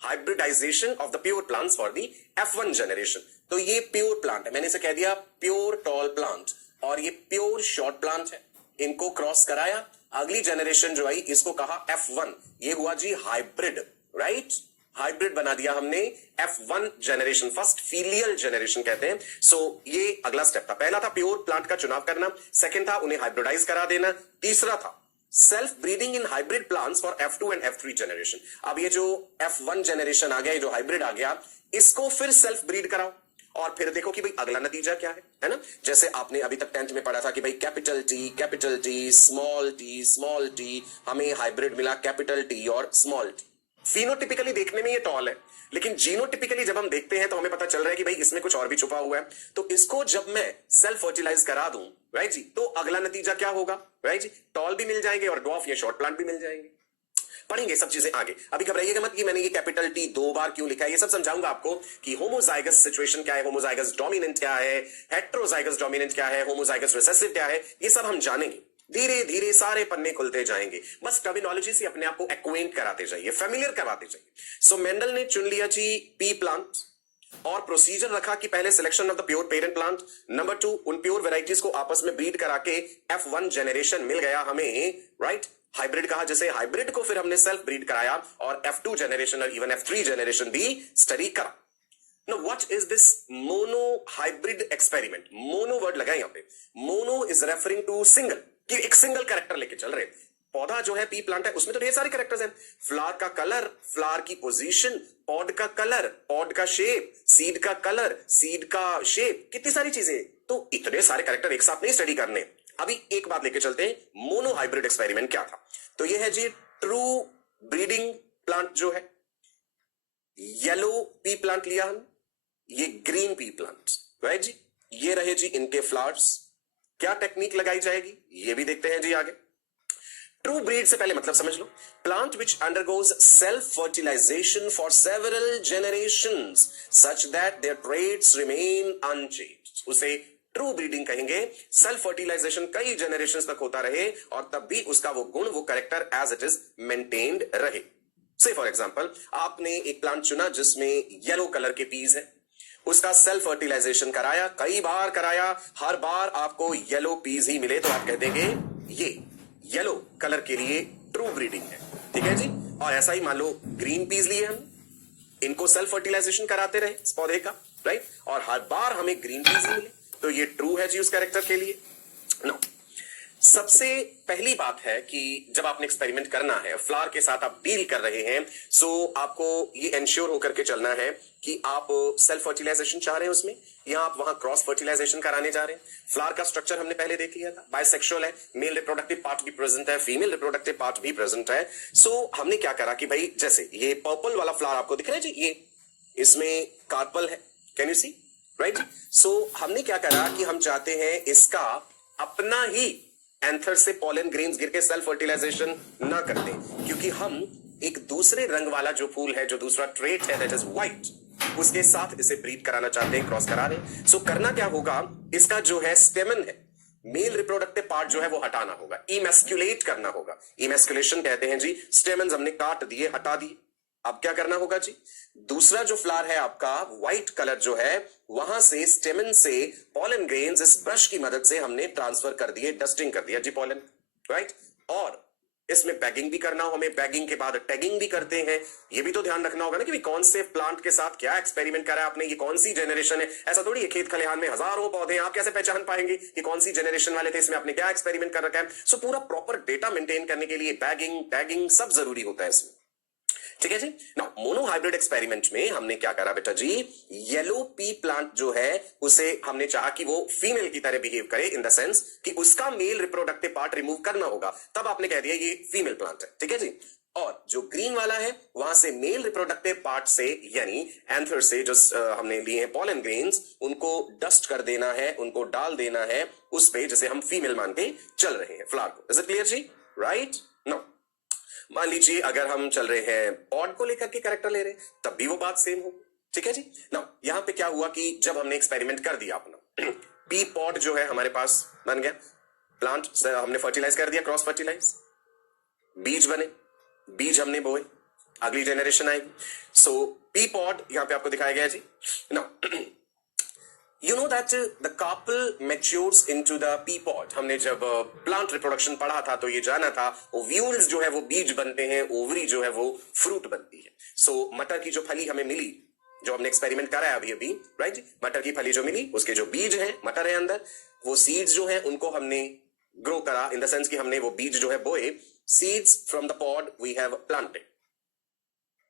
hybridization of the pure plants for the F1 generation। तो ये प्योर प्लांट है, मैंने इसे कह दिया प्योर टॉल प्लांट, और ये प्योर शॉर्ट प्लांट है, इनको क्रॉस कराया, अगली जनरेशन जो आई इसको कहा F1, ये हुआ जी हाइब्रिड, राइट, हाइब्रिड बना दिया हमने F1 generation, first filial generation कहते हैं। सो ये अगला स्टेप था। पहला था प्योर प्लांट का चुनाव करना, सेकंड था उन्हें हाइब्रिडाइज करा देना, तीसरा था self breeding in hybrid plants for F2 and F3 generation. अब ये जो F1 जनरेशन आ गया, ये जो हाइब्रिड आ गया, इसको फिर सेल्फ ब्रीड कराओ और फिर देखो कि भाई अगला नतीजा क्या है ना। जैसे आपने अभी तक 10th में पढ़ा था कि भाई कैपिटल टी स्मॉल टी, हमें हाइब्रिड मिला कैपिटल टी और स्मॉल टी। फिनोटिपिकली देखने में ये टॉल है, लेकिन जीनोटिपिकली जब हम देखते हैं तो हमें पता चल रहा है कि भाई इसमें कुछ और भी छुपा हुआ है। तो इसको जब मैं सेल्फ फर्टिलाइज करा दूं, राइट जी, तो अगला नतीजा क्या होगा, राइट जी, टॉल भी मिल जाएंगे और ड्वार्फ या शॉर्ट प्लांट भी मिल जाएंगे। पढ़ेंगे सब चीजें आगे, अभी घबराइएगा मत कि मैंने ये कैपिटल टी 2 बार क्यों लिखा है, ये सब समझाऊंगा आपको कि होमोजाइगस सिचुएशन क्या है, होमोजाइगस डोमिनेंट क्या है, हेटेरोजाइगस डोमिनेंट क्या है, होमोजाइगस रिसेसिव क्या है, ये सब हम जानेंगे। धीरे धीरे सारे पन्ने खुलते जाएंगे, बस टर्मिनोलॉजी से अपने आप को एक्वेंट कराते जाइए, फेमिलियर करवाते जाइए। सो मेंडल ने चुन लिया जी पी प्लांट, और प्रोसीजर रखा कि पहले selection of the pure parent plant, number 2 उन प्योर वेराइटीज को आपस में ब्रीड करा के F1 जनरेशन मिल गया हमें, राइट, हाइब्रिड कहा जैसे, हाइब्रिड को फिर हमने सेल्फ ब्रीड कराया और F2 जनरेशन और इवन F3 जनरेशन भी स्टडी करा। Now, what is this mono hybrid experiment? Mono word लगा यहां पे, mono is referring to single, कि एक सिंगल कैरेक्टर लेके चल रहे। पौधा जो है पी प्लांट है, उसमें तो ढेर सारे कैरेक्टर्स हैं, फ्लावर का कलर, फ्लावर की पोजीशन, पॉड का कलर, पॉड का शेप, सीड का कलर, सीड का शेप, कितनी सारी चीजें, तो इतने सारे कैरेक्टर एक साथ नहीं स्टडी करने। अभी एक बात लेके चलते हैं, मोनो हाइब्रिड एक्सपेरिमेंट क्या था। तो ये है जी ट्रू ब्रीडिंग प्लांट जो है, येलो पी प्लांट लिया हम, ये ग्रीन पी प्लांट, राइट जी, ये रहे जी इनके फ्लावर्स। क्या टेक्निक लगाई जाएगी ये भी देखते हैं जी आगे। ट्रू ब्रीड से पहले मतलब समझ लो, plant which undergoes self fertilisation for several generations such that their traits remain unchanged, उसे ट्रू ब्रीडिंग कहेंगे। सेल्फ फर्टिलाइजेशन कई जनरेशंस तक होता रहे और तब भी उसका वो गुण, वो character as it is maintained रहे। से फॉर एग्जांपल आपने एक प्लांट चुना जिसमें येलो कलर के पीस है, उसका सेल्फ फर्टिलाइजेशन कराया, कई बार कराया, हर बार आपको येलो पीस ही मिले, तो आप कह देंगे ये येलो कलर के लिए ट्रू ब्रीडिंग है, ठीक है जी। और ऐसा ही मान लो ग्रीन पीस लिए हम, इनको सेल्फ फर्टिलाइजेशन कराते रहे इस पौधे का, राइट, और हर बार हमें ग्रीन पीस ही मिले, तो ये ट्रू है जी उस कैरेक्टर के लिए। नो, सबसे पहली बात है कि जब आपने एक्सपेरिमेंट करना है, फ्लावर के साथ आप डील कर रहे हैं, सो आपको ये एंश्योर होकर के चलना है कि आप सेल्फ फर्टिलाइजेशन चाह रहे हैं उसमें, या आप वहां क्रॉस फर्टिलाइजेशन कराने जा रहे हैं। फ्लावर का स्ट्रक्चर हमने पहले देख लिया था, बाइसेक्सुअल है, मेल रिप्रोडक्टिव पार्ट भी प्रेजेंट है, फीमेल रिप्रोडक्टिव पार्ट भी प्रेजेंट है। सो हमने क्या करा कि भाई जैसे ये पर्पल वाला फ्लावर आपको दिख रहा है जी, ये इसमें कार्पल है, कैन यू सी, राइट। सो हमने क्या करा कि हम चाहते हैं इसका अपना ही एंथर से पॉलन ग्रेन्स गिर के सेल्फ फर्टिलाइजेशन ना करते, क्योंकि हम एक दूसरे रंग वाला जो फूल है, जो दूसरा ट्रेट है दैट इज व्हाइट, उसके साथ इसे ब्रीड कराना चाहते हैं, क्रॉस करा रहे हैं। सो करना क्या होगा, इसका जो है स्टेमन है, मेल रिप्रोडक्टिव पार्ट जो है वो हटाना होगा, इमेस्कुलेट करना होगा। इमेस्कुलेशन कहते हैं जी, स्टेमन्स हमने काट दिए, हटा दिए। अब क्या करना होगा जी, दूसरा जो फ्लावर है आपका व्हाइट कलर जो है, वहां से स्टेमन से पॉलन ग्रेन्स इस ब्रश की मदद से हमने ट्रांसफर कर दिए, डस्टिंग कर दिया जी पॉलन, राइट। और इसमें बैगिंग भी करना हो हमें, बैगिंग के बाद टैगिंग भी करते हैं। ये भी तो ध्यान रखना होगा ना कि कौन से प्लांट के साथ क्या एक्सपेरिमेंट करा है आपने, ये कौन सी जनरेशन है। ऐसा थोड़ी है खेत खलिहान में हजारों पौधे हैं, आप कैसे पहचान पाएंगे कि कौन सी जनरेशन वाले थे, इसमें आपने क्या एक्सपेरिमेंट कर रखा है। सो पूरा प्रॉपर डेटा मेंटेन करने के लिए बैगिंग, टैगिंग सब जरूरी होता है इसमें, ठीक है जी। नाउ मोनो हाइब्रिड एक्सपेरिमेंट में हमने क्या करा बेटा जी, येलो पी प्लांट जो है उसे हमने चाहा कि वो फीमेल की तरह बिहेव करे, इन द सेंस कि उसका मेल रिप्रोडक्टिव पार्ट रिमूव करना होगा, तब आपने कह दिया ये फीमेल प्लांट है, ठीक है जी। और जो ग्रीन वाला है वहां से मेल रिप्रोडक्टिव पार्ट से, यानी एंथर से जो हमने लिए हैं पॉलन ग्रेन्स, उनको डस्ट कर देना है, उनको डाल देना है उस पे जैसे हम फीमेल मान के चल रहे हैं फ्लावर को। इज इट क्लियर जी, राइट। नो, मान लीजिए अगर हम चल रहे हैं पॉड को लेकर के कैरेक्टर ले रहे हैं, तब भी वो बात सेम होगी, ठीक है जी। ना यहां पे क्या हुआ कि जब हमने एक्सपेरिमेंट कर दिया अपना, पी पॉड जो है हमारे पास बन गया, प्लांट हमने फर्टिलाइज कर दिया, क्रॉस फर्टिलाइज, बीज बने, बीज हमने बोए, अगली जनरेशन आएगी। सो पी पॉड यहां पे आपको दिखाया गया जी। ना You know that the carpel matures into the pea pod. हमने जब प्लांट रिप्रोडक्शन पढ़ा था तो ये जाना था, ओव्यूल्स जो है वो बीज बनते हैं, ओवरी जो है वो फ्रूट बनती है। सो मटर की जो फली हमें मिली, जो हमने एक्सपेरिमेंट करा है अभी अभी, राइट, मटर की फली जो मिली, उसके जो बीज हैं, मटर है अंदर, वो सीड्स जो है उनको हमने ग्रो करा, इन द सेंस कि हमने वो बीज जो है बोए, seeds from the pod we have planted.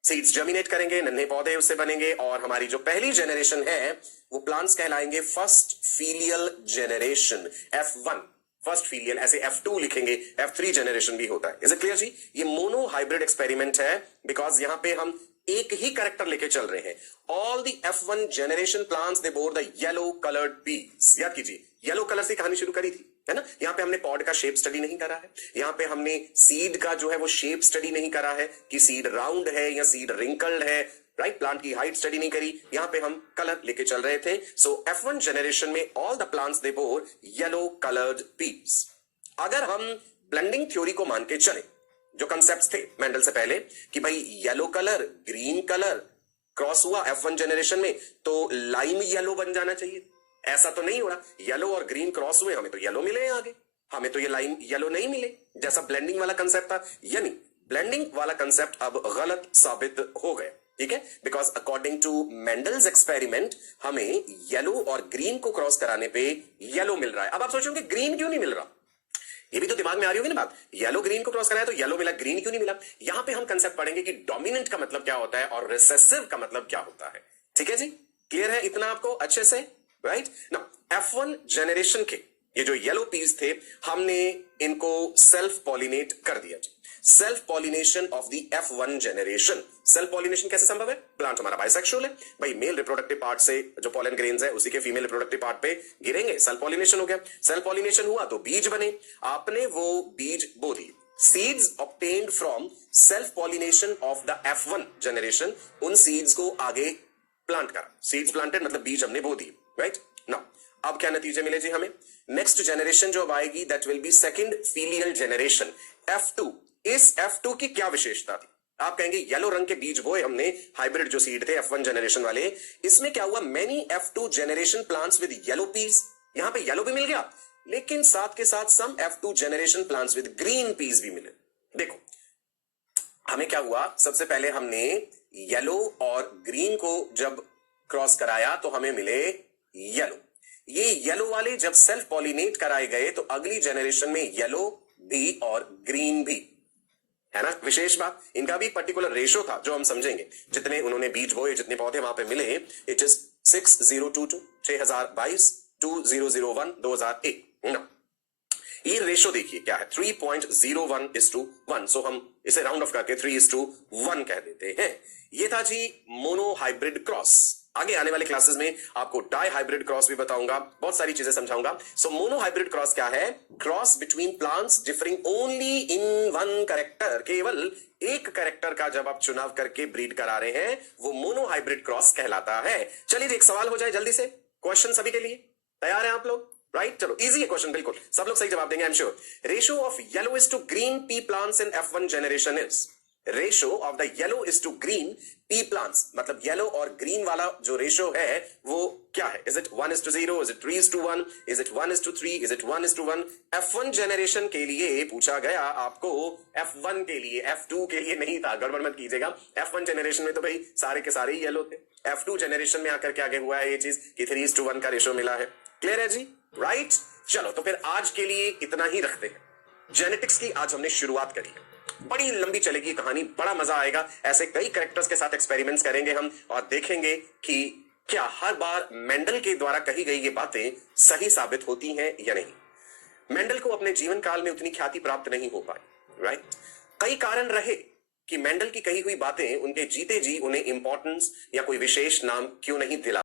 Seeds germinate करेंगे, नन्हे पौधे उससे बनेंगे, और हमारी जो पहली जनरेशन है वो प्लांट्स कहलाएंगे first filial generation, F1 first filial, ऐसे F2 लिखेंगे, F3 जनरेशन भी होता है। इज इट क्लियर जी। ये मोनो हाइब्रिड एक्सपेरिमेंट है, बिकॉज यहां पे हम एक ही कैरेक्टर लेके चल रहे हैं। All the F1 generation plants they bore the yellow coloured peas. याद कीजिए, येलो कलर से कहानी शुरू करी थी, है ना। यहां पे हमने पॉड का शेप स्टडी नहीं करा है, यहां पे हमने सीड का जो है वो शेप स्टडी नहीं करा है कि सीड राउंड है या सीड रिंकल्ड है, राइट, प्लांट की हाइट स्टडी नहीं करी, यहां पे हम कलर लेके चल रहे थे। सो F1 जनरेशन में all the plants they bore yellow coloured peas. अगर हम ब्लेंडिंग थ्योरी को मान के चले, जो कंसेप्ट्स थे मेंडल से पहले कि भाई yellow colour, green colour, cross हुआ F1 जेनरेशन में तो लाइम येलो बन जाना चाहिए। ऐसा तो नहीं हो रहा, येलो और ग्रीन क्रॉस हुए, हमें तो येलो मिले हैं आगे, हमें तो ये लाइम येलो नहीं मिले, जैसा ब्लेंडिंग वाला कंसेप्ट था। यानी ब्लेंडिंग वाला कंसेप्ट अब गलत साबित हो गया, ठीक है, because according to Mendel's experiment हमें येलो और ग्रीन को क्रॉस कराने पे येलो मिल रहा है। अब आप सोचोगे ग्रीन क्यों नहीं मिल रहा, ये भी तो दिमाग में आ रही होगी ना बात। येलो ग्रीन को क्रॉस कराया तो येलो मिला, ग्रीन क्यों नहीं मिला। यहां पे हम कंसेप्ट पढ़ेंगे कि डोमिनेंट का मतलब क्या होता है और रिसेसिव का मतलब क्या होता है। ठीक है जी, क्लियर है इतना आपको अच्छे से, राइट ना। F1 जेनरेशन के ये जो येलो पीस थे, हमने इनको सेल्फ पॉलिनेट कर दिया जी। Self pollination of the F1 generation. Self pollination कैसे संभव है, प्लांट हमारा बाइसेक्सुअल है भाई, मेल रिप्रोडक्टिव पार्ट से जो पॉलन ग्रेन्स है उसी के फीमेल रिप्रोडक्टिव पार्ट पे गिरेंगे, सेल्फ पॉलिनेशन हो गया। सेल्फ पॉलिनेशन हुआ तो बीज बने, आपने वो बीज बो दिए। Seeds obtained from self pollination of the F1 generation, उन सीड्स को आगे प्लांट करा, सीड्स प्लांटेड मतलब बीज हमने बो दिए, राइट नाउ। अब क्या नतीजे मिले जी हमें, नेक्स्ट जेनरेशन जो अब आएगी that will be second filial generation F2। इस F2 की क्या विशेषता थी, आप कहेंगे येलो रंग के बीज बोए हमने, हाइब्रिड जो सीड थे F1 जेनरेशन वाले, इसमें क्या हुआ, many F2 generation plants with yellow peas, यहां पे येलो भी मिल गया, लेकिन साथ के साथ सम F2 generation plants with green peas भी मिले। देखो हमें क्या हुआ, सबसे पहले हमने येलो और ग्रीन को जब क्रॉस कराया तो हमें मिले येलो। ये येलो वाले जब सेल्फ पॉलिनेट कराए गए तो अगली जेनरेशन में येलो भी और ग्रीन भी, है ना विशेष बात। इनका भी पर्टिकुलर रेशो था जो हम समझेंगे, जितने उन्होंने बीज बोए, जितने पौधे वहां पे मिले, इट इज 6022 6022 2001 2001 ना। ये रेशो देखिए क्या है, 3.01:1। सो हम इसे राउंड ऑफ करके 3:1 कह देते हैं। ये था जी मोनो हाइब्रिड क्रॉस। आगे आने वाले क्लासेस में आपको डाई हाइब्रिड क्रॉस भी बताऊंगा, बहुत सारी चीजें समझाऊंगा। सो मोनो हाइब्रिड क्रॉस क्या है, cross between plants differing only in one character, केवल एक कैरेक्टर का जब आप चुनाव करके ब्रीड करा रहे हैं वो मोनो हाइब्रिड क्रॉस कहलाता है। चलिए एक सवाल हो जाए जल्दी से, क्वेश्चन सभी के लिए तैयार हैं आप लोग, राइट चलो इजी है क्वेश्चन, बिल्कुल सब लोग सही जवाब देंगे I am sure. Ratio of yellow is to green pea plants in F1 generation is, ratio of the yellow is to green pea plants, मतलब येलो और ग्रीन वाला जो रेशियो है वो क्या है, is it 1:0, is it 3:1, is it 1:3, is it 1:1। F1 generation के लिए पूछा गया आपको, F1 के लिए, F2 के लिए नहीं था, गड़बड़ मत कीजिएगा। F1 जेनरेशन में तो भाई सारे के सारे ही येलो थे, F2 जेनरेशन में आकर के आगे हुआ है ये चीज कि 3:1 का रेशियो मिला है। क्लियर है जी, राइट चलो तो फिर आज के लिए इतना ही रखते हैं। जेनेटिक्स की आज हमने शुरुआत करी है, बड़ी लंबी चलेगी कहानी, बड़ा मजा आएगा। ऐसे कई कैरेक्टर्स के साथ एक्सपेरिमेंट्स करेंगे हम और देखेंगे कि क्या हर बार मेंडल के द्वारा कही गई ये बातें सही साबित होती हैं या नहीं। मेंडल को अपने जीवन काल में उतनी ख्याति प्राप्त नहीं हो पाई, राइट। कई कारण रहे कि मेंडल की कही हुई बातें उनके जीते जी उन्हें इंपॉर्टेंस या कोई विशेष नाम क्यों नहीं दिला